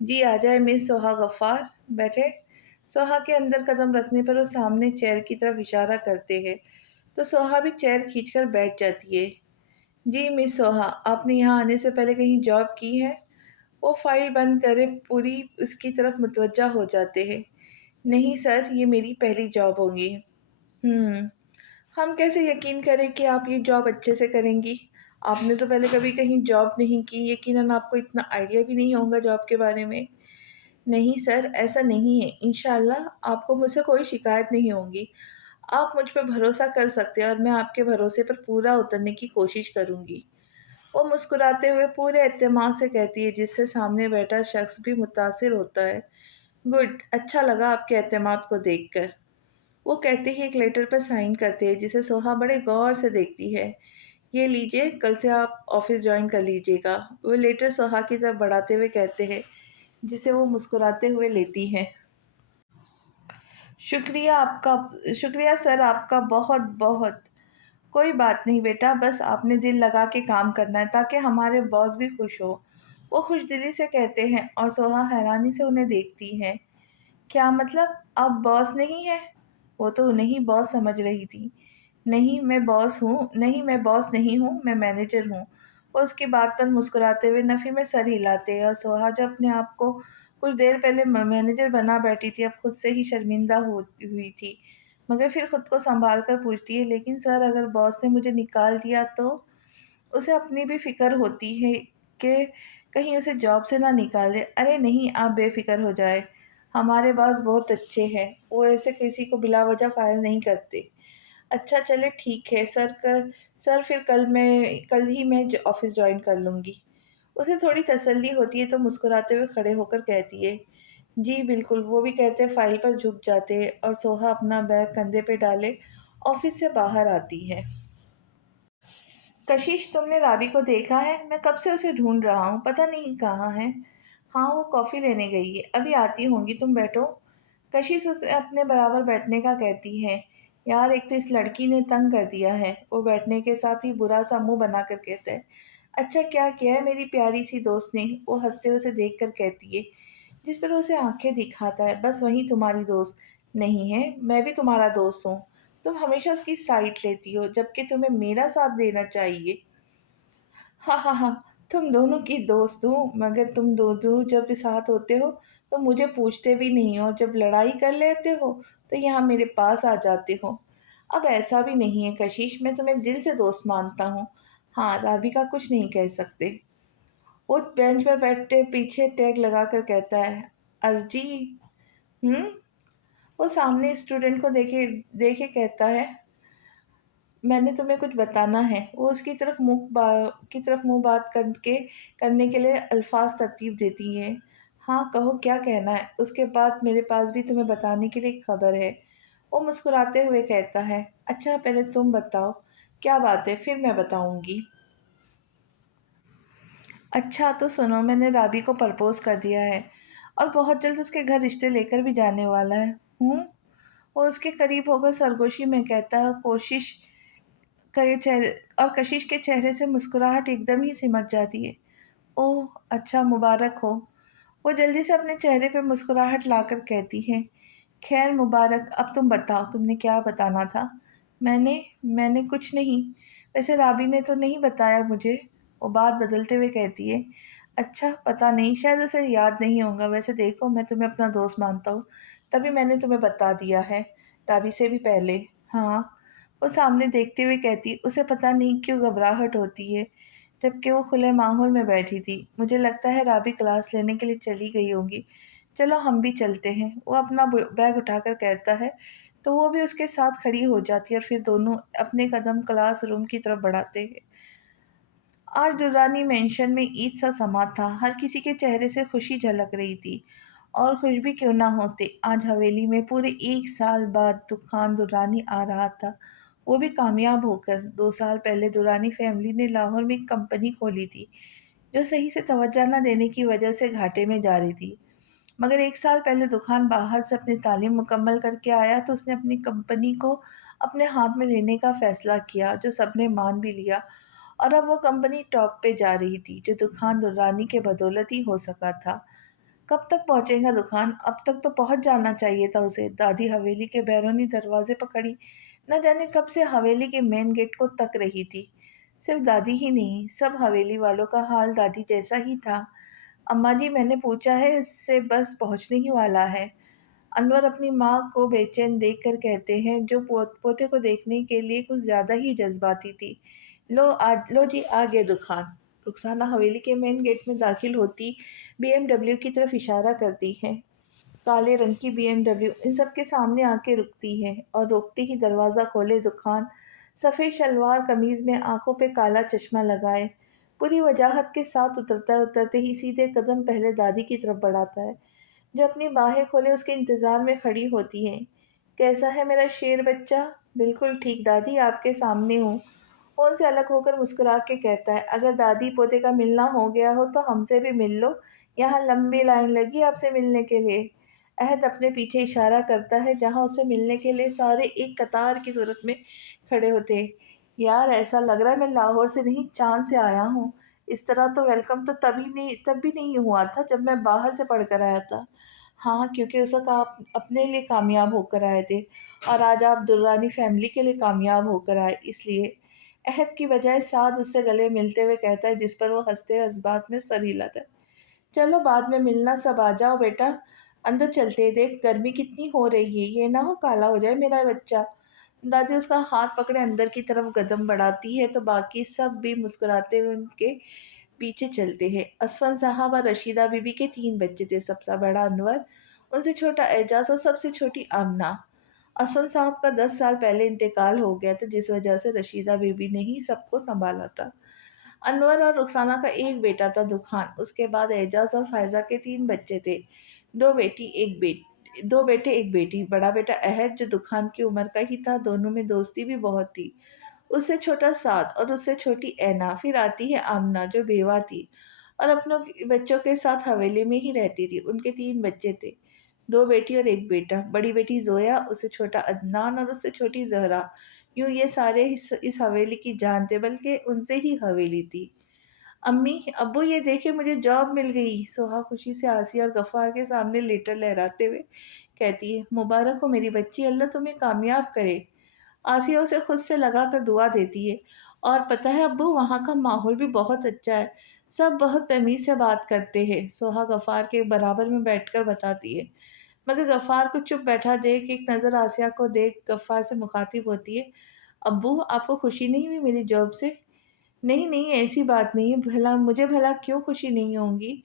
جی آ جائے مس سوہا غفار، بیٹھے۔ سوہا کے اندر قدم رکھنے پر وہ سامنے چیئر کی طرف اشارہ کرتے ہیں تو سوہا بھی چیئر کھینچ کر بیٹھ جاتی ہے۔ جی مس سوہا، آپ نے یہاں آنے سے پہلے کہیں جاب کی ہے؟ وہ فائل بند کرے پوری اس کی طرف متوجہ ہو جاتے ہیں۔ نہیں سر، یہ میری پہلی جاب ہوگی۔ ہم کیسے یقین کریں کہ آپ یہ جاب اچھے سے کریں گی؟ آپ نے تو پہلے کبھی کہیں جاب نہیں کی، یقیناً آپ کو اتنا آئیڈیا بھی نہیں ہوگا جاب کے بارے میں۔ نہیں سر، ایسا نہیں ہے، انشاءاللہ آپ کو مجھ سے کوئی شکایت نہیں ہوگی۔ आप मुझ पे भरोसा कर सकते हैं और मैं आपके भरोसे पर पूरा उतरने की कोशिश करूँगी। वो मुस्कुराते हुए पूरे एतमाद से कहती है, जिससे सामने बैठा शख्स भी मुतासिर होता है। गुड, अच्छा लगा आपके एतमाद को देखकर। वो कहते ही एक लेटर पर साइन करते हैं, जिसे सोहा बड़े गौर से देखती है। ये लीजिए, कल से आप ऑफिस ज्वाइन कर लीजिएगा। वो लेटर सोहा की तरफ बढ़ाते हुए कहते हैं, जिसे वो मुस्कुराते हुए लेती है। शुक्रिया सर, आपका बहुत बहुत। कोई बात नहीं बेटा, बस आपने दिल लगा के काम करना है ताकि हमारे बॉस भी खुश हो। वो खुशदिली से कहते हैं और सोहा हैरानी से उन्हें देखती है। क्या मतलब, आप बॉस नहीं है? वो तो उन्हें ही बॉस समझ रही थी। नहीं, मैं बॉस नहीं हूँ, मैं मैनेजर हूँ। वो उसकी बात पर मुस्कुराते हुए नफ़ी में सर हिलाते हैं और सोहा जो अपने आप को कुछ देर पहले मैनेजर बना बैठी थी, अब खुद से ही शर्मिंदा हुई थी। मगर फिर खुद को संभाल कर पूछती है, लेकिन सर, अगर बॉस ने मुझे निकाल दिया तो? उसे अपनी भी फ़िक्र होती है कि कहीं उसे जॉब से ना निकाल दे। अरे नहीं, आप बेफ़िक्र हो जाएँ। हमारे बॉस बहुत अच्छे हैं, वो ऐसे किसी को बिला वजह फायर नहीं करते। अच्छा चलिए ठीक है सर, फिर कल ही मैं ऑफ़िस जॉइन कर लूँगी। उसे थोड़ी तसल्ली होती है तो मुस्कुराते हुए खड़े होकर कहती है, जी बिल्कुल। वो भी कहते फ़ाइल पर झुक जाते हैं और सोहा अपना बैग कंधे पे डाले ऑफ़िस से बाहर आती है। कशिश, तुमने राबी को देखा है? मैं कब से उसे ढूंढ रहा हूँ, पता नहीं कहाँ है। हाँ, वो कॉफ़ी लेने गई है, अभी आती होंगी, तुम बैठो। कशिश उसे अपने बराबर बैठने का कहती है। यार, एक तो इस लड़की ने तंग कर दिया है। वो बैठने के साथ ही बुरा सा मुंह बनाकर कहता है, अच्छा क्या किया है मेरी प्यारी सी दोस्त ने? वो हंसते हुए उसे देख कर कहती है, जिस पर उसे आंखें दिखाता है, बस वही तुम्हारी दोस्त नहीं है, मैं भी तुम्हारा दोस्त हूँ। तुम हमेशा उसकी साइड लेती हो, जबकि तुम्हें मेरा साथ देना चाहिए। हाँ, हाँ, हाँ, तुम दोनों की दोस्त हूँ, मगर तुम दोनों जब साथ होते हो तो मुझे पूछते भी नहीं हो, जब लड़ाई कर लेते हो तो यहाँ मेरे पास आ जाते हो। अब ऐसा भी नहीं है कशिश, मैं तुम्हें दिल से दोस्त मानता हूँ। हाँ, राधिका कुछ नहीं कह सकते। वो बेंच पर बैठे पीछे टैग लगाकर कहता है, अर्जी। हम्म। वो सामने स्टूडेंट को देखे देखे कहता है, मैंने तुम्हें कुछ बताना है। वो उसकी तरफ मुंह बात करने के लिए अल्फाज तरतीब देती है। हाँ कहो, क्या कहना है? उसके बाद मेरे पास भी तुम्हें बताने के लिए एक खबर है। वो मुस्कुराते हुए कहता है, अच्छा पहले तुम बताओ, क्या बात है, फिर मैं बताऊंगी। अच्छा तो सुनो, मैंने राबी को प्रपोज कर दिया है और बहुत जल्द उसके घर रिश्ते लेकर भी जाने वाला है। हूँ। वो उसके करीब होकर सरगोशी में कहता है के चेहरे और कशिश के चेहरे से मुस्कुराहट एकदम ही सिमट जाती है। ओह! अच्छा, मुबारक हो। वो जल्दी से अपने चेहरे पे मुस्कुराहट लाकर कहती है, खैर मुबारक, अब तुम बताओ, तुमने क्या बताना था? मैंने मैंने कुछ नहीं। वैसे राबी ने तो नहीं बताया मुझे। वो बात बदलते हुए कहती है, अच्छा पता नहीं, शायद उसे याद नहीं होगा। वैसे देखो, मैं तुम्हें अपना दोस्त मानता हूँ, तभी मैंने तुम्हें बता दिया है, राबी से भी पहले। हाँ। वो सामने देखते हुए कहती, उसे पता नहीं क्यों घबराहट होती है, जबकि वो खुले माहौल में बैठी थी। मुझे लगता है राबी क्लास लेने के लिए चली गई होगी। चलो हम भी चलते हैं। वो अपना बैग उठाकर कहता है, तो वो भी उसके साथ खड़ी हो जाती है और फिर दोनों अपने कदम क्लास रूम की तरफ बढ़ाते हैं। आज दुरानी मेंशन में ईद सा समा था। हर किसी के चेहरे से खुशी झलक रही थी। और खुश भी क्यों ना होते, आज हवेली में पूरे 1 साल बाद दुखान दुरानी आ रहा था। वो भी कामयाब होकर। 2 साल पहले दुरानी फैमिली ने लाहौर में एक कंपनी खोली थी, जो सही से तवज्जो न देने की वजह से घाटे में जा रही थी। मगर 1 साल पहले दुकान बाहर से अपनी तालीम मुकम्मल करके आया तो उसने अपनी कंपनी को अपने हाथ में लेने का फैसला किया, जो सबने मान भी लिया। और अब वो कंपनी टॉप पे जा रही थी, जो दुकान दुर्रानी के बदौलत ही हो सका था। कब तक पहुंचेगा दुकान? अब तक तो पहुंच जाना चाहिए था उसे। दादी हवेली के बैरूनी दरवाजे पर खड़ी न जाने कब से हवेली के मेन गेट को तक रही थी। सिर्फ दादी ही नहीं, सब हवेली वालों का हाल दादी जैसा ही था। अम्मा जी, मैंने पूछा है, इससे बस पहुंचने ही वाला है। अनवर अपनी माँ को बेचैन देखकर कहते हैं, जो पोते को देखने के लिए कुछ ज़्यादा ही जज्बाती थी। लो जी, आ गए दुकान। रुखसाना हवेली के मेन गेट में दाखिल होती बीएमडब्ल्यू की तरफ इशारा करती है। काले रंग की BMW इन सब के सामने आके रुकती है और रुकते ही दरवाज़ा खोले दुकान, सफ़ेद शलवार कमीज़ में, आंखों पे काला चश्मा लगाए, पूरी वजाहत के साथ उतरते ही सीधे कदम पहले दादी की तरफ बढ़ाता है, जो अपनी बाहें खोले उसके इंतज़ार में खड़ी होती है। कैसा है मेरा शेर बच्चा? बिल्कुल ठीक दादी, आपके सामने हूँ। फ़ोन से अलग होकर मुस्कुरा के कहता है, अगर दादी पोते का मिलना हो गया हो तो हमसे भी मिल लो, यहाँ लंबी लाइन लगी आपसे मिलने के लिए। अहद अपने पीछे इशारा करता है जहाँ उसे मिलने के लिए सारे एक कतार की सूरत में खड़े होते। यार ऐसा लग रहा है मैं लाहौर से नहीं चाँद से आया हूँ। इस तरह तो वेलकम तो तब भी नहीं हुआ था जब मैं बाहर से पढ़ कर आया था। हाँ, क्योंकि उस वक़्त आप अपने लिए कामयाब होकर आए थे और आज आप दुर्रानी फैमिली के लिए कामयाब होकर आए इसलिए। अहद की बजाय साद उससे गले मिलते हुए कहता है, जिस पर वो हँसते हुए इस बात में सर हिलाता है। चलो बाद में मिलना, सब आ जाओ बेटा, अंदर चलते, देख गर्मी कितनी हो रही है, ये ना हो काला हो जाए मेरा बच्चा। दादी उसका हाथ पकड़े अंदर की तरफ कदम बढ़ाती है तो बाकी सब भी मुस्कुराते हुए उनके पीछे चलते हैं। असफन साहब और रशीदा बीबी के 3 बच्चे थे, सबसे बड़ा अनवर, उनसे छोटा एजाज और सबसे छोटी आमना। असफन साहब का 10 साल पहले इंतकाल हो गया था, जिस वजह से रशीदा बीबी ने ही सबको संभाला था। अनवर और रुखसाना का एक बेटा था दुखान, उसके बाद एजाज और फायजा के 3 बच्चे थे, 2 बेटे एक बेटी। बड़ा बेटा अहद जो दुखान की उम्र का ही था, दोनों में दोस्ती भी बहुत थी। उससे छोटा साद और उससे छोटी ऐना। फिर आती है आमना जो बेवा थी और अपने बच्चों के साथ हवेली में ही रहती थी। उनके 3 बच्चे थे, 2 बेटी और एक बेटा। बड़ी बेटी जोया, उससे छोटा अदनान और उससे छोटी जहरा। यूं ये सारे इस हवेली की जान थे, बल्कि उनसे ही हवेली थी। अम्मी, अब्बू ये देखे मुझे जॉब मिल गई। सोहा खुशी से आसिया और गफ्फार के सामने लेटर लहराते हुए कहती है, मुबारक हो मेरी बच्ची, अल्लाह तुम्हें कामयाब करे। आसिया उसे खुद से लगाकर दुआ देती है। और पता है अब्बू, वहाँ का माहौल भी बहुत अच्छा है, सब बहुत तमीज़ से बात करते हैं। सोहा गफ्फार के बराबर में बैठकर बताती है। मगर गफ्फार को चुप बैठा देख एक नज़र आसिया को देख गफ्फार से मुखातिब होती है, अब्बू आपको खुशी नहीं हुई मेरी जॉब से? नहीं नहीं, ऐसी बात नहीं है, भला क्यों खुशी नहीं होंगी?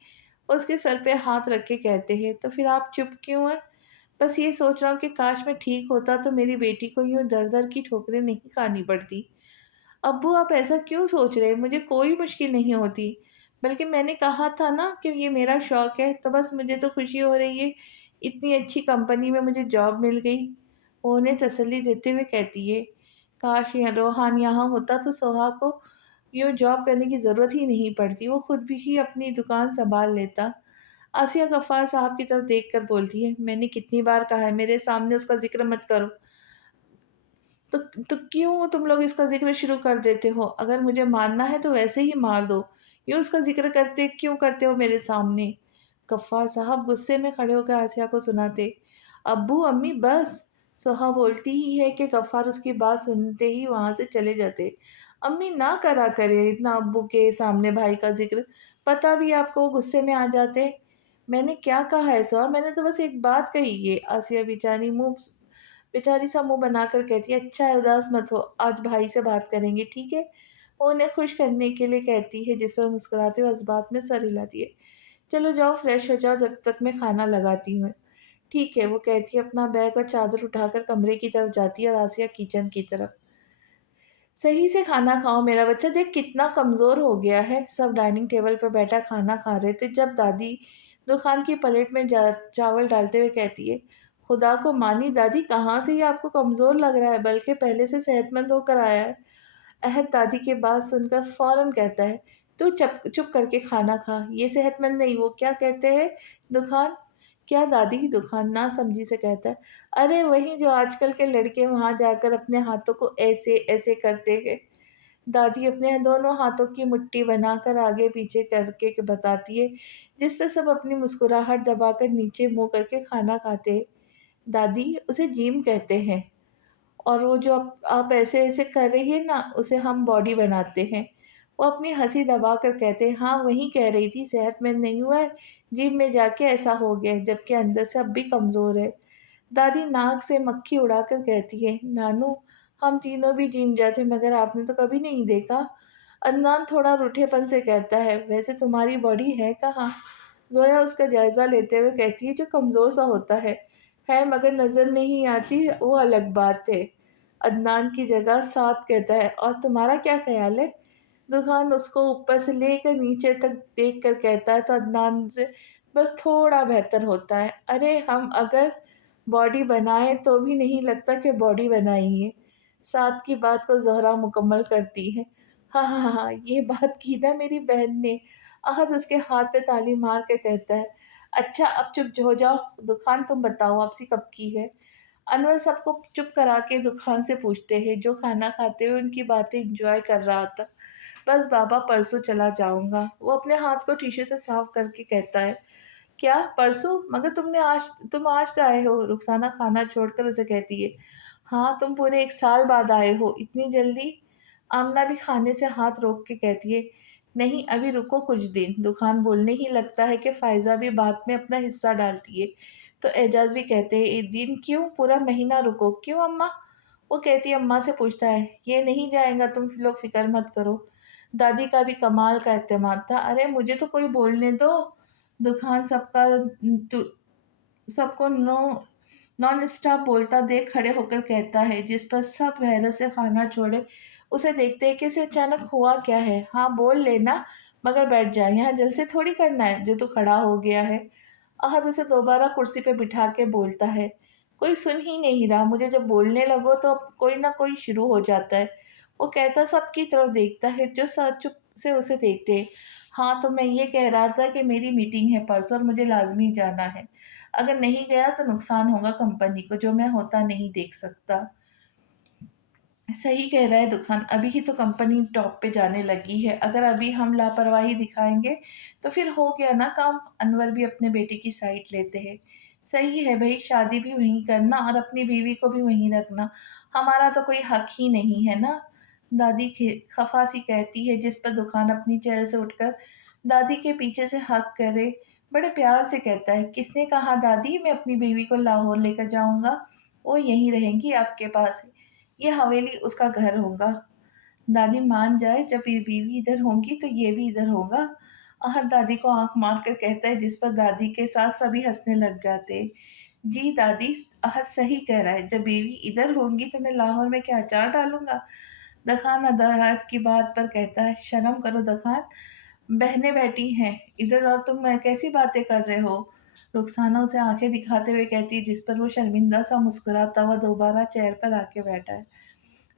उसके सर पे हाथ रख के कहते हैं, तो फिर आप चुप क्यों हैं? बस ये सोच रहा हूँ कि काश मैं ठीक होता तो मेरी बेटी को यूँ दर-दर की ठोकरें नहीं खानी पड़ती। अब्बू आप ऐसा क्यों सोच रहे हैं? मुझे कोई मुश्किल नहीं होती। बल्कि मैंने कहा था ना कि ये मेरा शौक है, तो बस मुझे तो खुशी हो रही है। इतनी अच्छी कंपनी में मुझे जॉब मिल गई। वो उन्हें तसल्ली देते हुए कहती है, काश ये रोहान यहाँ होता तो सोहा को यूँ जॉब करने की ज़रूरत ही नहीं पड़ती। वो खुद भी ही अपनी दुकान सँभाल लेता। आसिया गफ़्फ़ार साहब की तरफ देखकर बोलती है, मैंने कितनी बार कहा है मेरे सामने उसका ज़िक्र मत करो। तो तो क्यों तुम लोग इसका ज़िक्र शुरू कर देते हो? अगर मुझे मारना है तो वैसे ही मार दो। यूँ उसका ज़िक्र करते हो मेरे सामने? गफ़्फ़ार साहब गुस्से में खड़े होकर आसिया को सुनाते। अब्बू, अम्मी बस। सोहा बोलती ही है कि गफ़्फ़ार उसकी बात सुनते ही वहाँ से चले जाते। अम्मी ना करा करें इतना अब्बू के सामने भाई का ज़िक्र। पता भी है आपको वो गुस्से में आ जाते। मैंने क्या कहा है सोहा? मैंने तो बस एक बात कही है। आसिया बेचारी सा मुँह बनाकर कहती है, अच्छा है उदास मत हो, आज भाई से बात करेंगे, ठीक है? वो उन्हें खुश करने के लिए कहती है, जिस पर मुस्कुराते हुए इस बात में सर हिलाती है। चलो जाओ फ्रेश हो जाओ, जब तक मैं खाना लगाती हूँ। ठीक है, वो कहती है, अपना बैग और चादर उठाकर कमरे की तरफ जाती है और आसिया किचन की तरफ। सही से खाना खाओ मेरा बच्चा, देख कितना कमज़ोर हो गया है। सब डाइनिंग टेबल पर बैठा खाना खा रहे थे जब दादी दुकान की प्लेट में चावल डालते हुए कहती है, खुदा को मानी दादी, कहाँ से ये आपको कमज़ोर लग रहा है, बल्कि पहले से सेहतमंद होकर आया है। अहद दादी की बात सुनकर फ़ौरन कहता है, तू चुप चुप करके खाना खा, ये सेहतमंद नहीं, वो क्या कहते हैं दुखान? क्या दादी? दुखान ना समझी से कहता है, अरे वही जो आजकल के लड़के वहाँ जाकर अपने हाथों को ऐसे ऐसे करते हैं। दादी अपने दोनों हाथों की मुट्ठी बनाकर आगे पीछे करके बताती है, जिस पर सब अपनी मुस्कुराहट दबाकर नीचे मुंह करके खाना खाते हैं। दादी, उसे जिम कहते हैं और वो जो आप ऐसे ऐसे कर रही है ना, उसे हम बॉडी बनाते हैं। वो अपनी हंसी दबाकर कहते हैं, हाँ वही कह रही थी, सेहतमंद नहीं हुआ है, जिम में जाके ऐसा हो गया है, जबकि अंदर से अब भी कमज़ोर है। दादी नाक से मक्खी उड़ाकर कहती है, नानू हम तीनों भी जिम जाते मगर आपने तो कभी नहीं देखा। अदनान थोड़ा रूठेपन से कहता है, वैसे तुम्हारी बॉडी है कहाँ? ज़ोया उसका जायज़ा लेते हुए कहती है, जो कमज़ोर सा होता है मगर नज़र नहीं आती वो अलग बात है। अदनान की जगह साथ कहता है, और तुम्हारा क्या ख़्याल है? दुल्हन उसको ऊपर से लेकर नीचे तक देख कर कहता है तो अदनान से बस थोड़ा बेहतर होता है। अरे हम अगर बॉडी बनाएँ तो भी नहीं लगता कि बॉडी बनाई है। साथ की बात को ज़ोहरा मुकम्मल करती है। हाँ, हाँ, हाँ, हाँ, ये बात की ना मेरी बहन ने। अहद उसके हाथ पे ताली मार के कहता है, अच्छा अब चुप हो जाओ, दुकान तुम बताओ वापसी कब की है? अनवर सबको चुप करा के दुकान से पूछते हैं, जो खाना खाते हुए उनकी बातें एंजॉय कर रहा था। बस बाबा परसों चला जाऊँगा। वो अपने हाथ को टीशू से साफ करके कहता है, क्या परसों? मगर तुम आज तो आए हो, रुखसाना खाना छोड़कर उसे कहती है। हाँ, तुम पूरे 1 साल बाद आए हो, इतनी जल्दी? आमना भी खाने से हाथ रोक के कहती है, नहीं अभी रुको कुछ दिन। दुकान बोलने ही लगता है कि फ़ाइज़ा भी बात में अपना हिस्सा डालती है। तो एजाज़ भी कहते हैं, 1 दिन क्यों? पूरा महीना रुको। क्यों अम्मा? वो कहती है, अम्मा से पूछता है, ये नहीं जाएगा, तुम लोग फ़िक्र मत करो। दादी का भी कमाल का एतमाद था, अरे मुझे तो कोई बोलने दो। दुकान तु सबको नॉन स्टॉप बोलता देख खड़े होकर कहता है, जिस पर सब हैरत से खाना छोड़े उसे देखते हैं कि इसे अचानक हुआ क्या है। हाँ बोल लेना, मगर बैठ जा, यहाँ जलसे थोड़ी करना है जो तू खड़ा हो गया है। अहद उसे दोबारा कुर्सी पे बिठा के बोलता है, कोई सुन ही नहीं रहा, मुझे जब बोलने लगो तो अब कोई ना कोई शुरू हो जाता है। वो कहता सबकी तरफ देखता है, जो चुप से उसे देखते हैं। हाँ तो मैं ये कह रहा था कि मेरी मीटिंग है परसों और मुझे लाजमी जाना है। अगर नहीं गया तो नुकसान होगा कंपनी को, जो मैं होता नहीं देख सकता। सही कह रहा है दुखान, अभी ही तो कंपनी टॉप पे जाने लगी है। अगर अभी हम लापरवाही दिखाएँगे, तो फिर हो गया ना काम। अनवर भी अपने बेटे की साइड लेते हैं। सही है भई, शादी भी वहीं करना और अपनी बीवी को भी वहीं रखना। हमारा तो कोई हक ही नहीं है ना? दादी खफ़ा सी कहती है, जिस पर दुकान अपनी चेयर से उठकर दादी के पीछे से हग करे, बड़े प्यार से कहता है, किसने कहा दादी मैं अपनी बीवी को लाहौर लेकर जाऊँगा? वो यहीं रहेंगी आपके पास। ये हवेली उसका घर होगा। दादी मान जाए, जब ये बीवी इधर होंगी तो ये भी इधर होगा। अहद दादी को आँख मार कर कहता है, जिस पर दादी के साथ सभी हँसने लग जाते। जी दादी, अहद सही कह रहा है, जब बीवी इधर होंगी तो मैं लाहौर में क्या अचार डालूँगा? दखान अहद की बात पर कहता है, शर्म करो दखान, बहनें बैठी हैं इधर और तुम कैसी बातें कर रहे हो? रुखसाना उसे आँखें दिखाते हुए कहती है, जिस पर वो शर्मिंदा सा मुस्कुराता हुआ दोबारा चेयर पर आके बैठा है।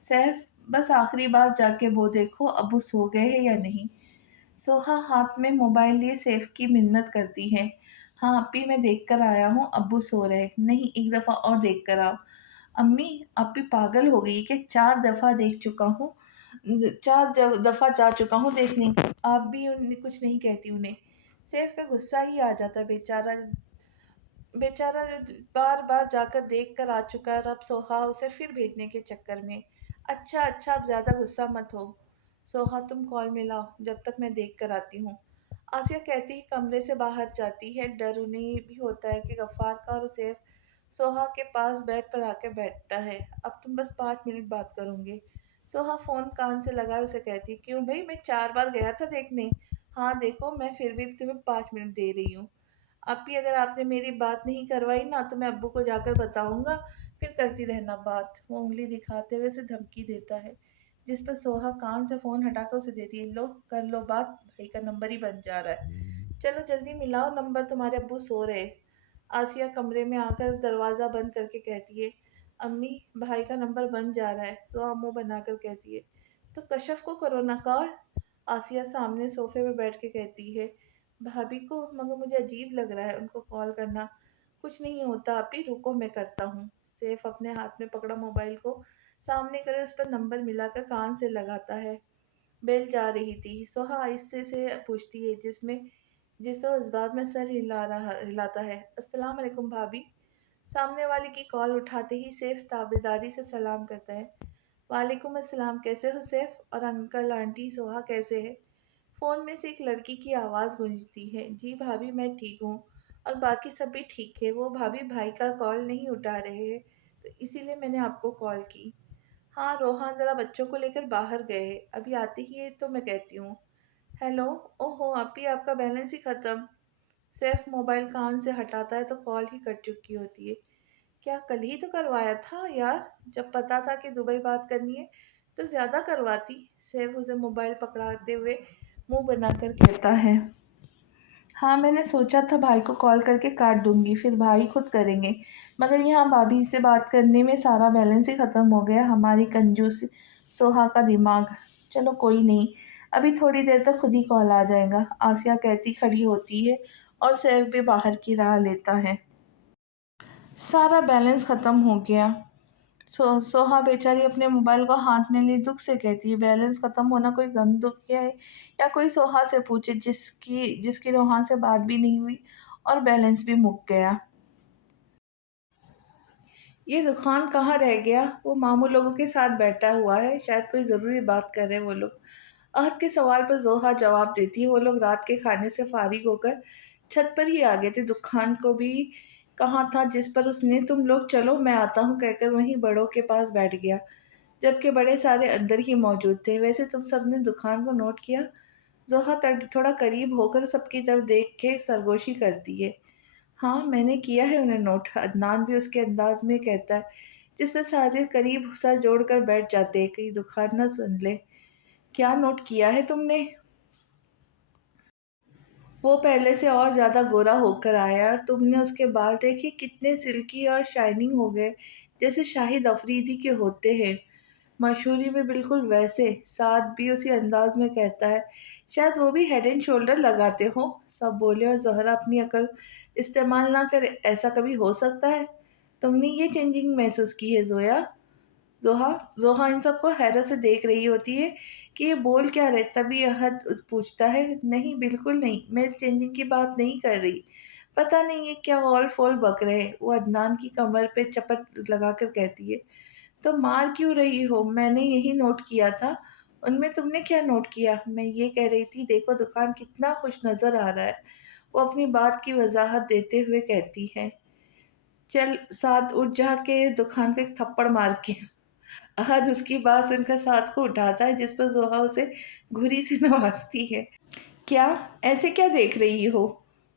सैफ, बस आखिरी बार जाके वो देखो अब्बू सो गए हैं या नहीं। सोहा हाथ में मोबाइल लिए सैफ की मिन्नत करती है। हाँ अप्पी, मैं देख कर आया हूँ, अब्बू सो रहे। नहीं, एक दफ़ा और देख कर आओ। अम्मी, अप्पी पागल हो गई कि 4 दफ़ा देख चुका हूँ, 4 दफ़ा जा चुका हूँ देखने। आप भी कुछ नहीं कहती उन्हें। सैफ का गुस्सा ही आ जाता है, बेचारा बेचारा बार-बार जाकर देख कर आ चुका है और अब सोहा उसे फिर भेजने के चक्कर में। अच्छा, अच्छा, अब ज़्यादा गुस्सा मत हो। सोहा तुम कॉल मिलाओ, जब तक मैं देख कर आती हूँ। आसिया कहती ही कमरे से बाहर जाती है। डर उन्हें भी होता है कि गफ्फार का और सैफ सोहा के पास बेड पर आके बैठता है। अब तुम बस 5 मिनट बात करोगे। सोहा फ़ोन कान से लगाए उसे कहती, क्यों भई, मैं 4 बार गया था देखने। हाँ, देखो मैं फिर भी तुम्हें 5 मिनट दे रही हूँ। अब भी अगर आपने मेरी बात नहीं करवाई ना तो मैं अब्बू को जाकर बताऊँगा, फिर करती रहना बात। वो उँगली दिखाते हुए उसे धमकी देता है, जिस पर सोहा कान से फ़ोन हटाकर उसे देती है, लो कर लो बात, भाई का नंबर ही बन जा रहा है। चलो जल्दी मिलाओ नंबर, तुम्हारे अब्बू सो रहे। आसिया कमरे में आकर दरवाज़ा बंद करके कहती है, अम्मी भाई का नंबर बन जा रहा है। सोहा मुँह बनाकर कहती है, तो कशफ को करो ना कॉल। आसिया सामने सोफ़े पे बैठ के कहती है, भाभी को, मगर मुझे अजीब लग रहा है उनको कॉल करना। कुछ नहीं होता आपी, रुको मैं करता हूँ। सैफ अपने हाथ में पकड़ा मोबाइल को सामने करे उस पर नंबर मिलाकर कान से लगाता है। बेल जा रही थी। सोहा आहिस्ते से पूछती है, जिस पर इस बात में सर हिलाता है। अस्सलाम वालेकुम भाभी। सामने वाले की कॉल उठाते ही सैफ ताबेदारी से सलाम करता है। वालेकुम अस्सलाम, कैसे हो सैफ? और अंकल आंटी सोहा कैसे है? फ़ोन में से एक लड़की की आवाज़ गूंजती है, जी भाभी मैं ठीक हूँ और बाकी सब भी ठीक है। वो भाभी भाई का कॉल नहीं उठा रहे हैं, तो इसीलिए मैंने आपको कॉल की। हाँ, रोहान ज़रा बच्चों को लेकर बाहर गए हैं, अभी आते ही है तो मैं कहती हूँ। हेलो, ओहो, आपी आपका बैलेंस ही ख़त्म। सैफ मोबाइल कान से हटाता है तो कॉल ही कट चुकी होती है। क्या कल ही तो करवाया था यार, जब पता था कि दुबई बात करनी है तो ज्यादा करवाती। सैफ उसे मोबाइल पकड़ाते हुए मुंह बनाकर कहता है, हाँ मैंने सोचा था भाई को कॉल करके काट दूंगी, फिर भाई खुद करेंगे, मगर यहाँ भाभी से बात करने में सारा बैलेंस ही ख़त्म हो गया। हमारी कंजूस सोहा का दिमाग। चलो कोई नहीं, अभी थोड़ी देर तक खुद ही कॉल आ जाएगा, आसिया कहती खड़ी होती है और सैफ भी बाहर की राह लेता है। सारा बैलेंस ख़त्म हो गया। सोहा बेचारी अपने मोबाइल को हाथ में लिए दुख से कहती है, बैलेंस खत्म होना कोई गम दुख है या कोई सोहा से पूछे जिसकी जिसकी रोहान से बात भी नहीं हुई और बैलेंस भी मुक गया। ये दुकान कहाँ रह गया? वो मामू लोगों के साथ बैठा हुआ है, शायद कोई ज़रूरी बात कर रहे हैं वो लोग। अहद के सवाल पर जोहा जवाब देती है, वो लोग रात के खाने से फारिग होकर छत पर ही आ गए थे। दुकान को भी कहाँ था जिस पर उसने तुम लोग चलो मैं आता हूँ कहकर वहीं बड़ों के पास बैठ गया, जबकि बड़े सारे अंदर ही मौजूद थे। वैसे तुम सबने दुकान को नोट किया? जोहा थोड़ा करीब होकर सबकी तरफ देख के सरगोशी करती है। हाँ मैंने किया है उन्हें नोट, अदनान भी उसके अंदाज में कहता है, जिस पर सारे करीब सर जोड़कर बैठ जाते हैं कहीं दुकान ना सुन ले। क्या नोट किया है तुमने? वो पहले से और ज्यादा गोरा होकर आया और तुमने उसके बाल देखे कितने सिल्की और शाइनिंग हो गए, जैसे शाहिद अफरीदी के होते हैं। मशहूरी में बिल्कुल वैसे। साथ भी उसी अंदाज में कहता है, शायद वो भी हेड एंड शोल्डर लगाते हो। सब बोले और जहरा अपनी अकल इस्तेमाल ना करे, ऐसा कभी हो सकता है? तुमने ये चेंजिंग महसूस की है जोया? जोहा जोहा इन सबको हैरत से देख रही होती है कि ये बोल क्या रहे। तभी अहद पूछता है, नहीं बिल्कुल नहीं, मैं इस चेंजिंग की बात नहीं कर रही। पता नहीं ये क्या वॉल फॉल बक रहे हैं। वो अदनान की कमर पे चपत लगाकर कहती है, तो मार क्यों रही हो? मैंने यही नोट किया था। उनमें तुमने क्या नोट किया? मैं ये कह रही थी देखो दुकान कितना खुश नजर आ रहा है। वो अपनी बात की वजाहत देते हुए कहती है, चल साथ उठ जा के दुकान पे एक थप्पड़ मार के। अहद उसकी बात सुनकर साथ को उठाता है, जिस पर जोहा उसे घुरी से नवाजती है। क्या? ऐसे क्या देख रही हो?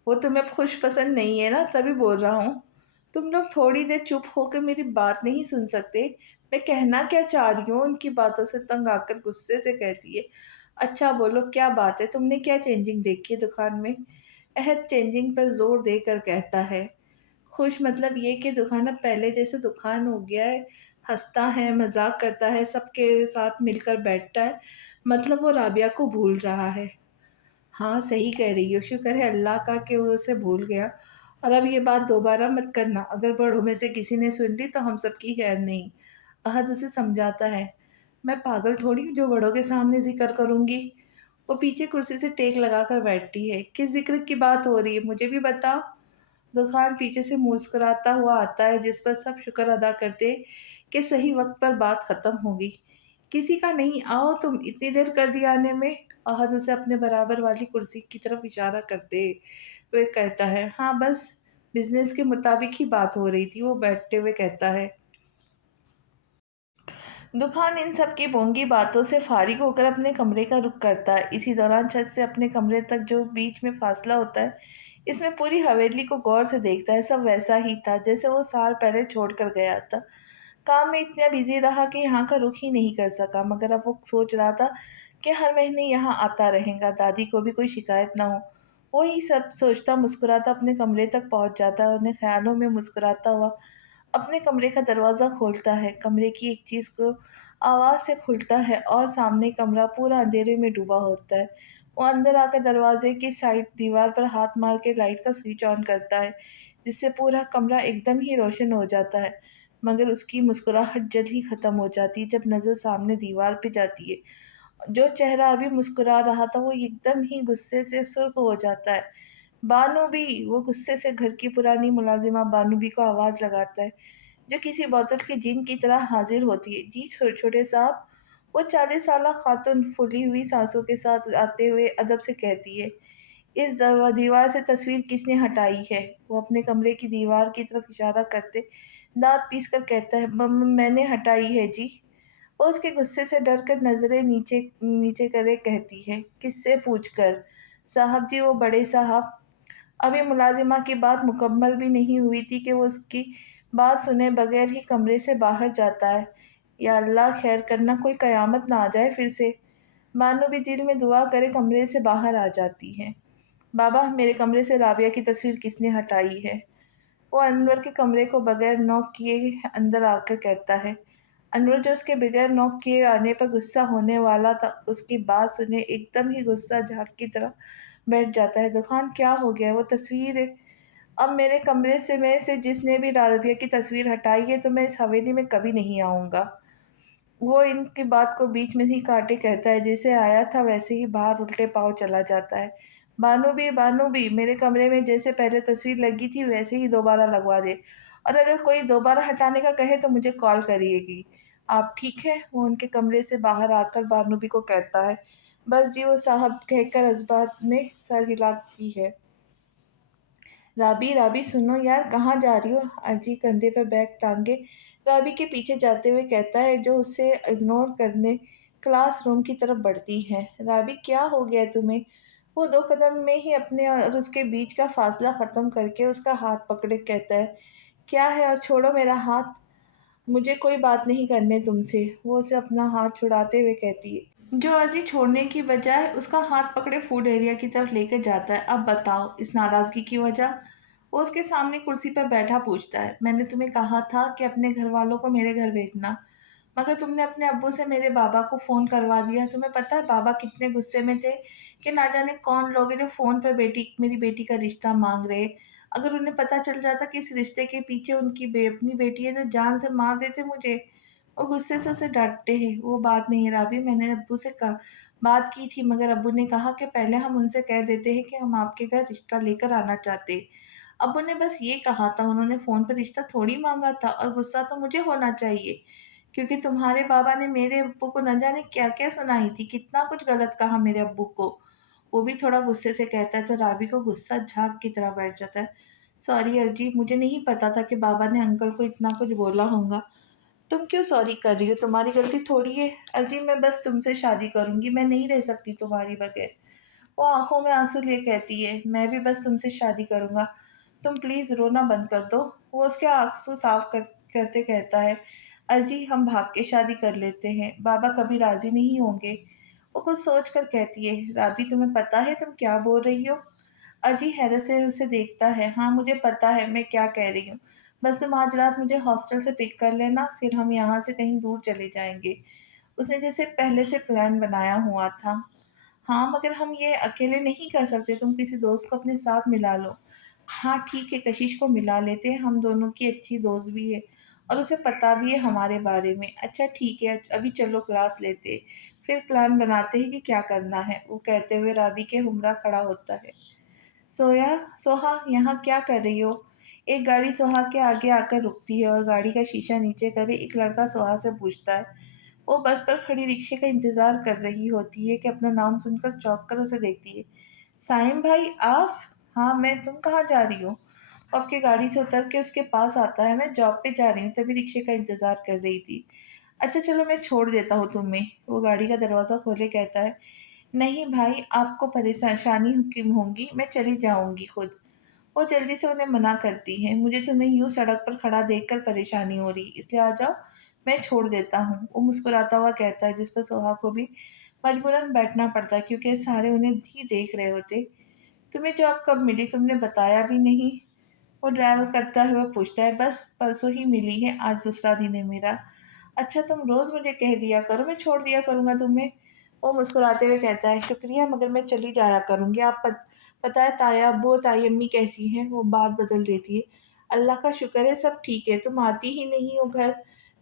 वो तुम्हें खुश पसंद नहीं है ना, तभी बोल रहा हूँ। तुम लोग थोड़ी देर चुप होकर मेरी बात नहीं सुन सकते? मैं कहना क्या चाह रही हूँ? उनकी बातों से तंग आकर गुस्से से कहती है, अच्छा बोलो क्या बात है, तुमने क्या चेंजिंग देखी है दुकान में? अहद चेंजिंग पर जोर देकर कहता है, खुश मतलब ये कि दुकान अब पहले जैसे दुकान हो गया है। हंसता है, मजाक करता है, सबके साथ मिलकर बैठता है। मतलब वो राबिया को भूल रहा है। हाँ सही कह रही हो, शुक्र है अल्लाह का कि वो उसे भूल गया। और अब ये बात दोबारा मत करना, अगर बड़ों में से किसी ने सुन ली तो हम सबकी खैर नहीं। अहद उसे समझाता है, मैं पागल थोड़ी हूँ जो बड़ों के सामने जिक्र करूंगी। वो पीछे कुर्सी से टेक लगाकर बैठती है। किस जिक्र की बात हो रही है, मुझे भी बताओ। दुकान पीछे से मुस्कुराता हुआ आता है, जिस पर सब शुक्र अदा करते कि सही वक्त पर बात खत्म होगी। किसी का नहीं, आओ तुम, इतनी देर कर दी आने में। अहद उसे अपने बराबर वाली कुर्सी की तरफ इशारा करते हुए कहता है, हाँ बस बिजनेस के मुताबिक ही बात हो रही थी। वो बैठते हुए कहता है। दुकान इन सब की बोंगी बातों से फारिग होकर अपने कमरे का रुख करता है। इसी दौरान छत से अपने कमरे तक जो बीच में फासला होता है, इसमें पूरी हवेली को गौर से देखता है। सब वैसा ही था जैसे वो साल पहले छोड़कर गया था। काम में इतना बिजी रहा कि यहाँ का रुख ही नहीं कर सका, मगर अब वो सोच रहा था कि हर महीने यहाँ आता रहेगा, दादी को भी कोई शिकायत ना हो। वो ही सब सोचता मुस्कुराता अपने कमरे तक पहुंच जाता है। उन्हें ख्यालों में मुस्कुराता हुआ अपने कमरे का दरवाज़ा खोलता है। कमरे की एक चीज़ को आवाज़ से खुलता है और सामने कमरा पूरा अंधेरे में डूबा होता है। वो अंदर आकर दरवाजे की साइड दीवार पर हाथ मार के लाइट का स्विच ऑन करता है, जिससे पूरा कमरा एकदम ही रोशन हो जाता है। मगर उसकी मुस्कुराहट जल्द ही ख़त्म हो जाती है जब नज़र सामने दीवार पे जाती है। जो चेहरा अभी मुस्कुरा रहा था वो एकदम ही गुस्से से सुर्ख हो जाता है। बानू भी! वो गुस्से से घर की पुरानी मुलाजिमा बानू भी को आवाज़ लगाता है, जो किसी बोतल के जिन की तरह हाजिर होती है। जी छोटे साहब। वो 40 साला खातून फूली हुई सांसों के साथ आते हुए अदब से कहती है, इस दीवार से तस्वीर किसने हटाई है? वो अपने कमरे की दीवार की तरफ इशारा करते दांत पीस कर कहता है, मैंने हटाई है जी। वो उसके गुस्से से डर कर नजरें नीचे नीचे करे कहती है, किससे पूछ कर? साहब जी, वो बड़े साहब। ابھی ملازمہ کی بات مکمل بھی نہیں ہوئی تھی کہ وہ اس کی بات سنے بغیر ہی کمرے سے باہر جاتا ہے۔ یا اللہ خیر کرنا کوئی قیامت نہ آ جائے پھر سے۔ بانو بھی دل میں دعا کرے کمرے سے باہر آ جاتی ہے۔ بابا میرے کمرے سے رابعہ کی تصویر کس نے ہٹائی ہے؟ وہ انور کے کمرے کو بغیر نوک کیے اندر آ کر کہتا ہے۔ انور جو اس کے بغیر نوک کیے آنے پر غصہ ہونے والا تھا، اس کی بات سنے ایک دم ہی غصہ جھاگ کی طرح بیٹھ جاتا ہے۔ دکان کیا ہو گیا؟ وہ تصویر ہے اب میرے کمرے سے جس نے بھی رابعہ کی تصویر ہٹائی ہے تو میں اس حویلی میں کبھی نہیں آؤں گا۔ وہ ان کی بات کو بیچ میں ہی کاٹے کہتا ہے، جیسے آیا تھا ویسے ہی باہر الٹے پاؤں چلا جاتا ہے۔ بانو بھی میرے کمرے میں جیسے پہلے تصویر لگی تھی ویسے ہی دوبارہ لگوا دے، اور اگر کوئی دوبارہ ہٹانے کا کہے تو مجھے کال کریے گی۔ آپ ٹھیک ہے؟ وہ ان کے کمرے سے باہر آ کر بانو بھی کو کہتا ہے۔ بس جی وہ صاحب کہہ کر اسبات میں سر ہلاتی ہے۔ رابی سنو یار، کہاں جا رہی ہو؟ ارجی کندھے پر بیگ ٹانگے رابی کے پیچھے جاتے ہوئے کہتا ہے، جو اسے اگنور کرنے کلاس روم کی طرف بڑھتی ہے۔ رابی کیا ہو گیا تمہیں؟ وہ 2 قدم میں ہی اپنے اور اس کے بیچ کا فاصلہ ختم کر کے اس کا ہاتھ پکڑے کہتا ہے، کیا ہے؟ اور چھوڑو میرا ہاتھ، مجھے کوئی بات نہیں کرنے تم سے۔ وہ اسے اپنا ہاتھ چھڑاتے ہوئے کہتی ہے، جو ارجی چھوڑنے کی بجائے اس کا ہاتھ پکڑے فوڈ ایریا کی طرف لے کے جاتا ہے۔ اب بتاؤ اس ناراضگی کی وجہ؟ وہ اس کے سامنے کرسی پر بیٹھا پوچھتا ہے۔ میں نے تمہیں کہا تھا کہ اپنے گھر والوں کو میرے گھر بھیجنا، مگر تم نے اپنے ابو سے میرے بابا کو فون کروا دیا۔ تمہیں پتہ ہے بابا کتنے غصے میں تھے کہ نہ جانے کون لوگ ہیں جو فون پر میری بیٹی کا رشتہ مانگ رہے۔ اگر انہیں پتہ چل جاتا کہ اس رشتے کے پیچھے ان کی اپنی بیٹی ہے تو جان سے مار دیتے مجھے۔ وہ غصے سے اسے ڈانٹتے ہیں۔ وہ بات نہیں ہے رابی، میں نے ابو سے بات کی تھی، مگر ابو نے کہا کہ پہلے ہم ان سے کہہ دیتے ہیں کہ ہم آپ کے گھر رشتہ لے کر آنا چاہتے۔ ابو نے بس یہ کہا تھا، انہوں نے فون پر رشتہ تھوڑی مانگا تھا، اور غصہ تو مجھے ہونا چاہیے کیونکہ تمہارے بابا نے میرے ابو کو نہ جانے کیا کیا سنائی تھی، کتنا کچھ غلط کہا میرے ابو کو۔ وہ بھی تھوڑا غصے سے کہتا ہے تو رابی کو غصہ جھاگ کی طرح بیٹھ جاتا ہے۔ سوری ارجی، مجھے نہیں پتا تھا کہ بابا نے انکل کو اتنا کچھ بولا ہوگا۔ تم کیوں سوری کر رہی ہو؟ تمہاری غلطی تھوڑی ہے۔ ارجی میں بس تم سے شادی کروں گی، میں نہیں رہ سکتی تمہاری بغیر۔ وہ آنکھوں میں آنسو لیے کہتی ہے، میں بھی بس تم سے شادی کروں گا، تم پلیز رونا بند کر دو۔ وہ اس کے آنسو صاف کرتے کہتا ہے، ارجی ہم بھاگ کے شادی کر لیتے ہیں، بابا کبھی راضی نہیں ہوں گے۔ وہ کچھ سوچ کر کہتی ہے، رابی تمہیں پتا ہے تم کیا بول رہی ہو؟ ارجی حیرت سے اسے دیکھتا ہے، ہاں مجھے پتا ہے میں کیا کہہ رہی ہوں، بس تم آج رات مجھے ہاسٹل سے پک کر لینا، پھر ہم یہاں سے کہیں دور چلے جائیں گے۔ اس نے جیسے پہلے سے پلان بنایا ہوا تھا۔ ہاں مگر ہم یہ اکیلے نہیں کر سکتے، تم کسی دوست کو اپنے ساتھ ملا لو۔ ہاں ٹھیک ہے، کشش کو ملا لیتے ہیں، ہم دونوں کی اچھی دوست بھی ہے اور اسے پتا بھی ہے ہمارے بارے میں۔ اچھا ٹھیک ہے، ابھی چلو کلاس لیتے، پھر پلان بناتے ہیں کہ کیا کرنا ہے۔ وہ کہتے ہوئے رابی کے ہمراہ کھڑا ہوتا ہے۔ سوہا یہاں کیا کر رہی ہو؟ ایک گاڑی سوہا کے آگے آ کر رکتی ہے اور گاڑی کا شیشہ نیچے کرے ایک لڑکا سوہا سے پوچھتا ہے۔ وہ بس پر کھڑی رکشے کا انتظار کر رہی ہوتی ہے کہ اپنا نام سن کر چونک کر اسے دیکھتی ہے۔ سائم بھائی آپ؟ ہاں میں، تم کہاں جا رہی ہو؟ وہ آپ کی گاڑی سے اتر کے اس کے پاس آتا ہے۔ میں جاب پہ جا رہی ہوں، تبھی رکشے کا انتظار کر رہی تھی۔ اچھا چلو میں چھوڑ دیتا ہوں تمہیں، وہ گاڑی کا دروازہ کھولے کہتا ہے۔ نہیں بھائی، آپ کو پریشانی ہوں گی، میں چلی جاؤں گی خود۔ وہ جلدی سے انہیں منع کرتی ہے، مجھے تمہیں یوں سڑک پر کھڑا دیکھ کر پریشانی ہو رہی، اس لیے آ جاؤ، میں چھوڑ دیتا ہوں۔ وہ مسکراتا ہوا کہتا ہے، جس پر سوہا کو بھی مجبوراً بیٹھنا پڑتا ہے کیونکہ سارے انہیں ہی دیکھ رہے ہوتے۔ تمہیں جاب کب ملی؟ تم نے بتایا بھی نہیں، وہ ڈرائیو کرتا ہوا پوچھتا ہے۔ بس پرسوں ہی ملی ہے، آج دوسرا دن ہے میرا۔ اچھا تم روز مجھے کہہ دیا کرو، میں چھوڑ دیا کروں گا تمہیں۔ وہ مسکراتے ہوئے کہتا ہے، شکریہ مگر میں چلی جایا کروں گی۔ آپ بتائیں تایا ابو اور تائی امی کیسی ہیں؟ وہ بات بدل دیتی ہے، اللہ کا شکر ہے سب ٹھیک ہے، تم آتی ہی نہیں ہو گھر،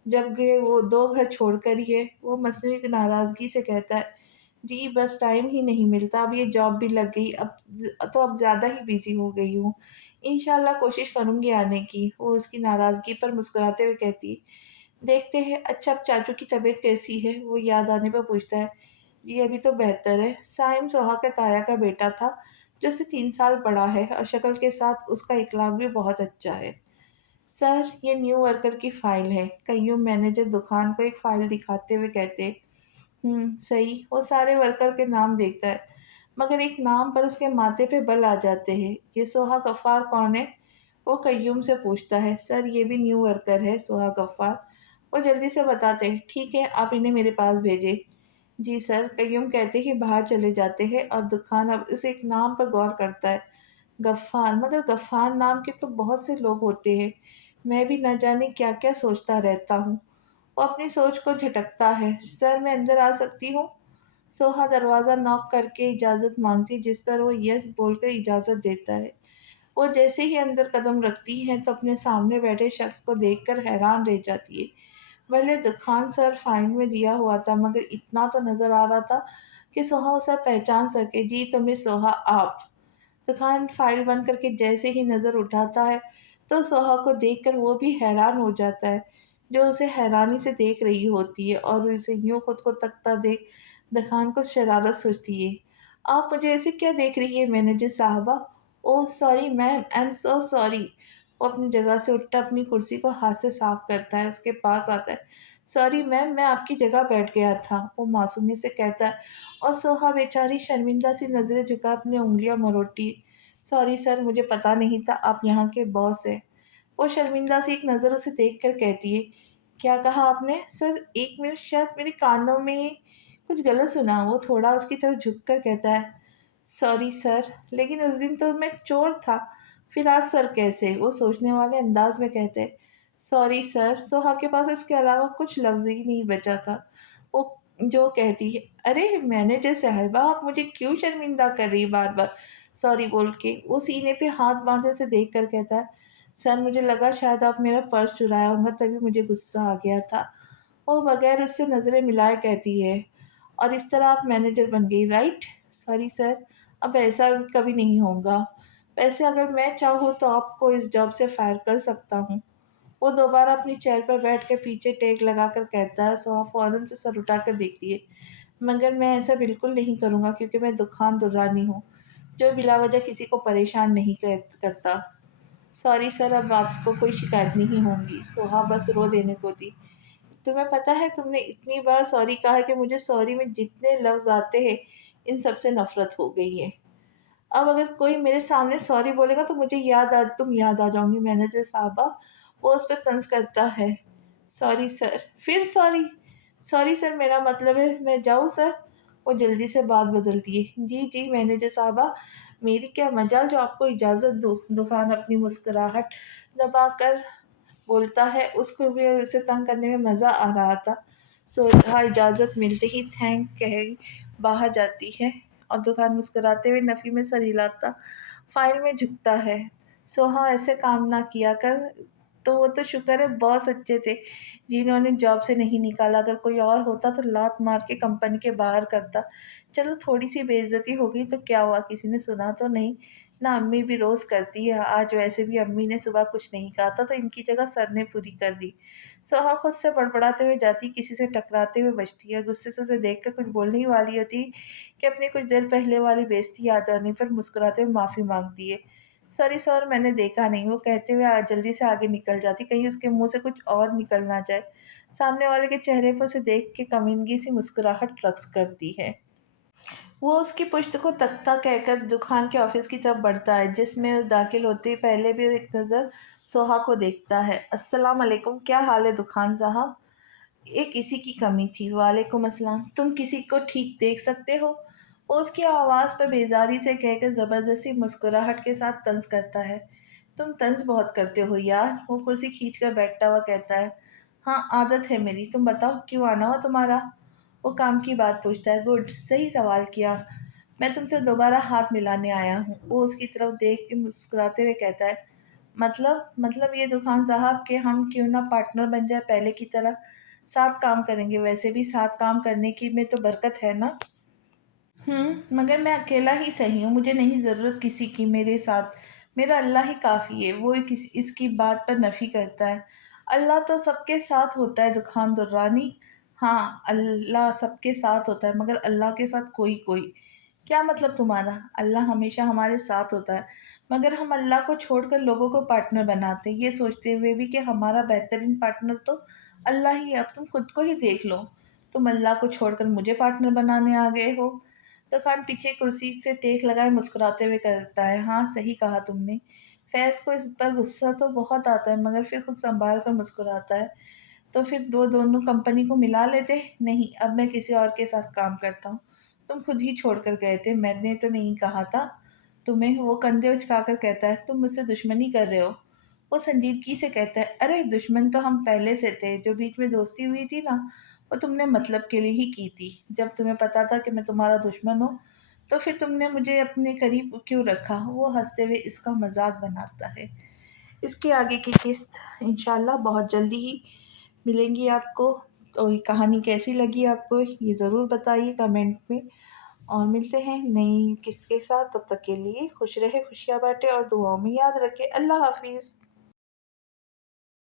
جب گئے وہ 2 گھر چھوڑ کر ہی ہے۔ وہ مصنوعی ناراضگی سے کہتا ہے، جی بس ٹائم ہی نہیں ملتا، اب یہ جاب بھی لگ گئی، اب زیادہ ہی بیزی ہو گئی ہوں، انشاءاللہ کوشش کروں گی آنے کی۔ وہ اس کی ناراضگی پر مسکراتے ہوئے کہتی، دیکھتے ہیں۔ اچھا اب چاچو کی طبیعت کیسی ہے؟ وہ یاد آنے پر پوچھتا ہے۔ جی ابھی تو بہتر ہے۔ سائم سوہا کا تایا کا بیٹا تھا جو سے 3 سال بڑا ہے اور شکل کے ساتھ اس کا اخلاق بھی بہت اچھا ہے۔ سر یہ نیو ورکر کی فائل ہے، قیوم مینیجر دکان کو ایک فائل دکھاتے ہوئے کہتے، صحیح۔ وہ سارے ورکر کے نام دیکھتا ہے، मगर एक नाम पर उसके माथे पे बल आ जाते हैं। ये सोहा गफ्फार कौन है? वो कय्यूम से पूछता है। सर ये भी न्यू वर्कर है सोहा गफ्फार। वो जल्दी से बताते हैं। ठीक है आप इन्हें मेरे पास भेजें। जी सर, कय्यूम कहते ही बाहर चले जाते हैं और दुखान अब उस एक नाम पर गौर करता है। गफ्फार, मगर गफ्फार नाम के तो बहुत से लोग होते हैं। मैं भी न जाने क्या क्या सोचता रहता हूँ। वो अपनी सोच को झटकता है। सर मैं अंदर आ सकती हूँ? सोहा दरवाज़ा नॉक करके इजाज़त मांगती, जिस पर वो यस बोलकर इजाज़त देता है। वो जैसे ही अंदर कदम रखती है तो अपने सामने बैठे शख्स को देखकर हैरान रह जाती है। भले दुखान सर फाइल में दिया हुआ था, मगर इतना तो नज़र आ रहा था कि सोहा उसे पहचान सके। जी तो मिस सोहा आप। दुखान फाइल बंद करके जैसे ही नज़र उठाता है तो सोहा को देखकर वो भी हैरान हो जाता है, जो उसे हैरानी से देख रही होती है, और उसे यूं खुद को तकता देख दुखान को शरारत सोचती है। आप मुझे ऐसे क्या देख रही है मैनेजर साहबा? Oh sorry ma'am, I am so sorry. वो अपनी जगह से उठकर अपनी कुर्सी को हाथ से साफ करता है, उसके पास आता है। सॉरी मैम, मैं आपकी जगह बैठ गया था, वो मासूमी से कहता है। और सोहा बेचारी शर्मिंदा सी नज़रें झुका अपनी उंगलियां मरोड़ती। सॉरी सर, मुझे पता नहीं था आप यहाँ के बॉस हैं। वो शर्मिंदा सी एक नज़र उसे देखकर कहती है। क्या कहा आपने? सर एक मिनट, शायद मेरे कानों में कुछ गलत सुना। वो थोड़ा उसकी तरफ झुककर कहता है। सॉरी सर, लेकिन उस दिन तो मैं चोर था, फिर आज सर कैसे? वो सोचने वाले अंदाज में कहते हैं। Sorry sir. सोहा के पास इसके अलावा कुछ लफ्ज़ ही नहीं बचा था। वो जो कहती है। अरे मैनेजर साहिबा, आप मुझे क्यों शर्मिंदा कर रही बार बार सॉरी बोल के? वो सीने पे हाथ बांधे उसे देख कर कहता है। सर मुझे लगा शायद आप मेरा पर्स चुराया होगा, तभी मुझे गुस्सा आ गया था। वो बगैर उससे नज़रें मिलाए कहती है। और इस तरह आप मैनेजर बन गई, राइट? सॉरी सर, अब ऐसा कभी नहीं होगा। वैसे अगर मैं चाहूँ तो आपको इस जॉब से फायर कर सकता हूँ। वो दोबारा अपनी चेयर पर बैठ के पीछे टेक लगाकर कहता है। सोहा फौरन से सर उठाकर देखती है। मगर मैं ऐसा बिल्कुल नहीं करूँगा, क्योंकि मैं दुखान दुर्रानी हूँ, जो बिला वजह किसी को परेशान नहीं करता। सॉरी सर, अब आपको कोई शिकायत नहीं होगी। सोहा बस रो देने को थी। तुम्हें पता है, तुमने इतनी बार सॉरी कहा कि मुझे सॉरी में जितने लफ्ज़ आते हैं इन सब से नफ़रत हो गई है। अब अगर कोई मेरे सामने सॉरी बोलेगा तो मुझे तुम याद आ जाओगी मैनेजर साहबा। वो उस पर तंज करता है। सॉरी सर, फिर सॉरी। सॉरी सर, मेरा मतलब है मैं जाऊँ सर? वो जल्दी से बात बदलती है। जी जी मैनेजर साहबा, मेरी क्या मजाल जो आपको इजाज़त दूँ। दुकान अपनी मुस्कुराहट दबाकर बोलता है। उसको भी उसे तंग करने में मज़ा आ रहा था। सोहा इजाज़त मिलते ही थैंक कह बाहर जाती है, और दुकान मुस्कुराते हुए नफ़ी में सर हिलाता फाइल में झुकता है। सोहा ऐसे काम ना किया कर। तो वो तो शुक्र है बॉस अच्छे थे जिन्होंने जॉब से नहीं निकाला। अगर कोई और होता तो लात मार के कंपनी के बाहर करता। चलो थोड़ी सी बेइज्जती हो गई तो क्या हुआ, किसी ने सुना तो नहीं ना। अम्मी भी रोज़ करती है। आज वैसे भी अम्मी ने सुबह कुछ नहीं कहा था तो इनकी जगह सर ने पूरी कर दी। सोहा खुद से बड़बड़ाते हुए जाती, किसी से टकराते हुए बचती है। गुस्से से उसे देख कर कुछ बोलने ही वाली होती कि अपनी कुछ देर पहले वाली बेइज्जती याद आने पर मुस्कुराते हुए माफ़ी मांगती है। सॉरी सर, मैंने देखा नहीं। वो कहते हुए जल्दी से आगे निकल जाती, कहीं उसके मुंह से कुछ और निकल ना जाए। सामने वाले के चेहरे पर उसे देख के कमीनगी सी मुस्कुराहट रक्स करती है। वो उसकी पुश्त को तख्ता कहकर दुकान के ऑफिस की तरफ बढ़ता है, जिसमें दाखिल होते ही पहले भी एक नज़र सोहा को देखता है। अस्सलाम वालेकुम, क्या हाल है दुकान साहब? एक इसी की कमी थी। वालेकुम अस्सलाम। तुम किसी को ठीक देख सकते हो? वो उसकी आवाज़ पर बेजारी से कहकर ज़बरदस्ती मुस्कुराहट के साथ तंज करता है। तुम तंज बहुत करते हो यार। वो कुर्सी खींच कर बैठता हुआ कहता है। हाँ आदत है मेरी। तुम बताओ क्यों आना हुआ तुम्हारा? वो काम की बात पूछता है। गुड, सही सवाल किया। मैं तुमसे दोबारा हाथ मिलाने आया हूँ। वो उसकी तरफ देख के मुस्कुराते हुए कहता है। मतलब ये दुकान साहब के हम क्यों ना पार्टनर बन जाए पहले की तरह। साथ काम करेंगे, वैसे भी साथ काम करने की में तो बरकत है ना। मगर मैं अकेला ही सही हूँ, मुझे नहीं ज़रूरत किसी की मेरे साथ। मेरा अल्लाह ही काफ़ी है। वो इसकी बात पर नफ़ी करता है। अल्लाह तो सबके साथ होता है दुखान दुर्रानी। हाँ अल्लाह सबके साथ होता है, मगर अल्लाह के साथ कोई कोई। क्या मतलब तुम्हारा? अल्लाह हमेशा हमारे साथ होता है, मगर हम अल्लाह को छोड़कर लोगों को पार्टनर बनाते हैं, ये सोचते हुए भी कि हमारा बेहतरीन पार्टनर तो अल्लाह ही है। अब तुम खुद को ही देख लो। तुम अल्लाह को छोड़कर मुझे पार्टनर बनाने आ गए हो। दुकान पीछे कुर्सी से टेक लगाए मुस्कुराते हुए कहता है, हाँ सही कहा तुमने। फैज़ को इस पर गुस्सा तो बहुत आता है, मगर फिर खुद संभाल कर मुस्कुराता है। तो फिर दोनों कंपनी को मिला लेते। नहीं, अब मैं किसी और के साथ काम करता हूँ। तुम खुद ही छोड़ कर गए थे, मैंने तो नहीं कहा था तुम्हें। वो कंधे उचकाकर कहता है, तुम मुझसे दुश्मनी कर रहे हो। वो संजीदगी से कहता है, अरे दुश्मन तो हम पहले से थे। जो बीच में दोस्ती हुई थी ना, वो तुमने मतलब के लिए ही की थी। जब तुम्हें पता था कि मैं तुम्हारा दुश्मन हूँ, तो फिर तुमने मुझे अपने करीब क्यों रखा। वो हंसते हुए इसका मजाक बनाता है। इसके आगे की किस्त इंशाल्लाह बहुत जल्दी ही मिलेंगी आपको। तो ये कहानी कैसी लगी आपको, ये ज़रूर बताइए कमेंट में। और मिलते हैं नई किस्त के साथ। तब तक के लिए खुश रहे, खुशियाँ बांटे और दुआओं में याद रखें। अल्लाह हाफिज़।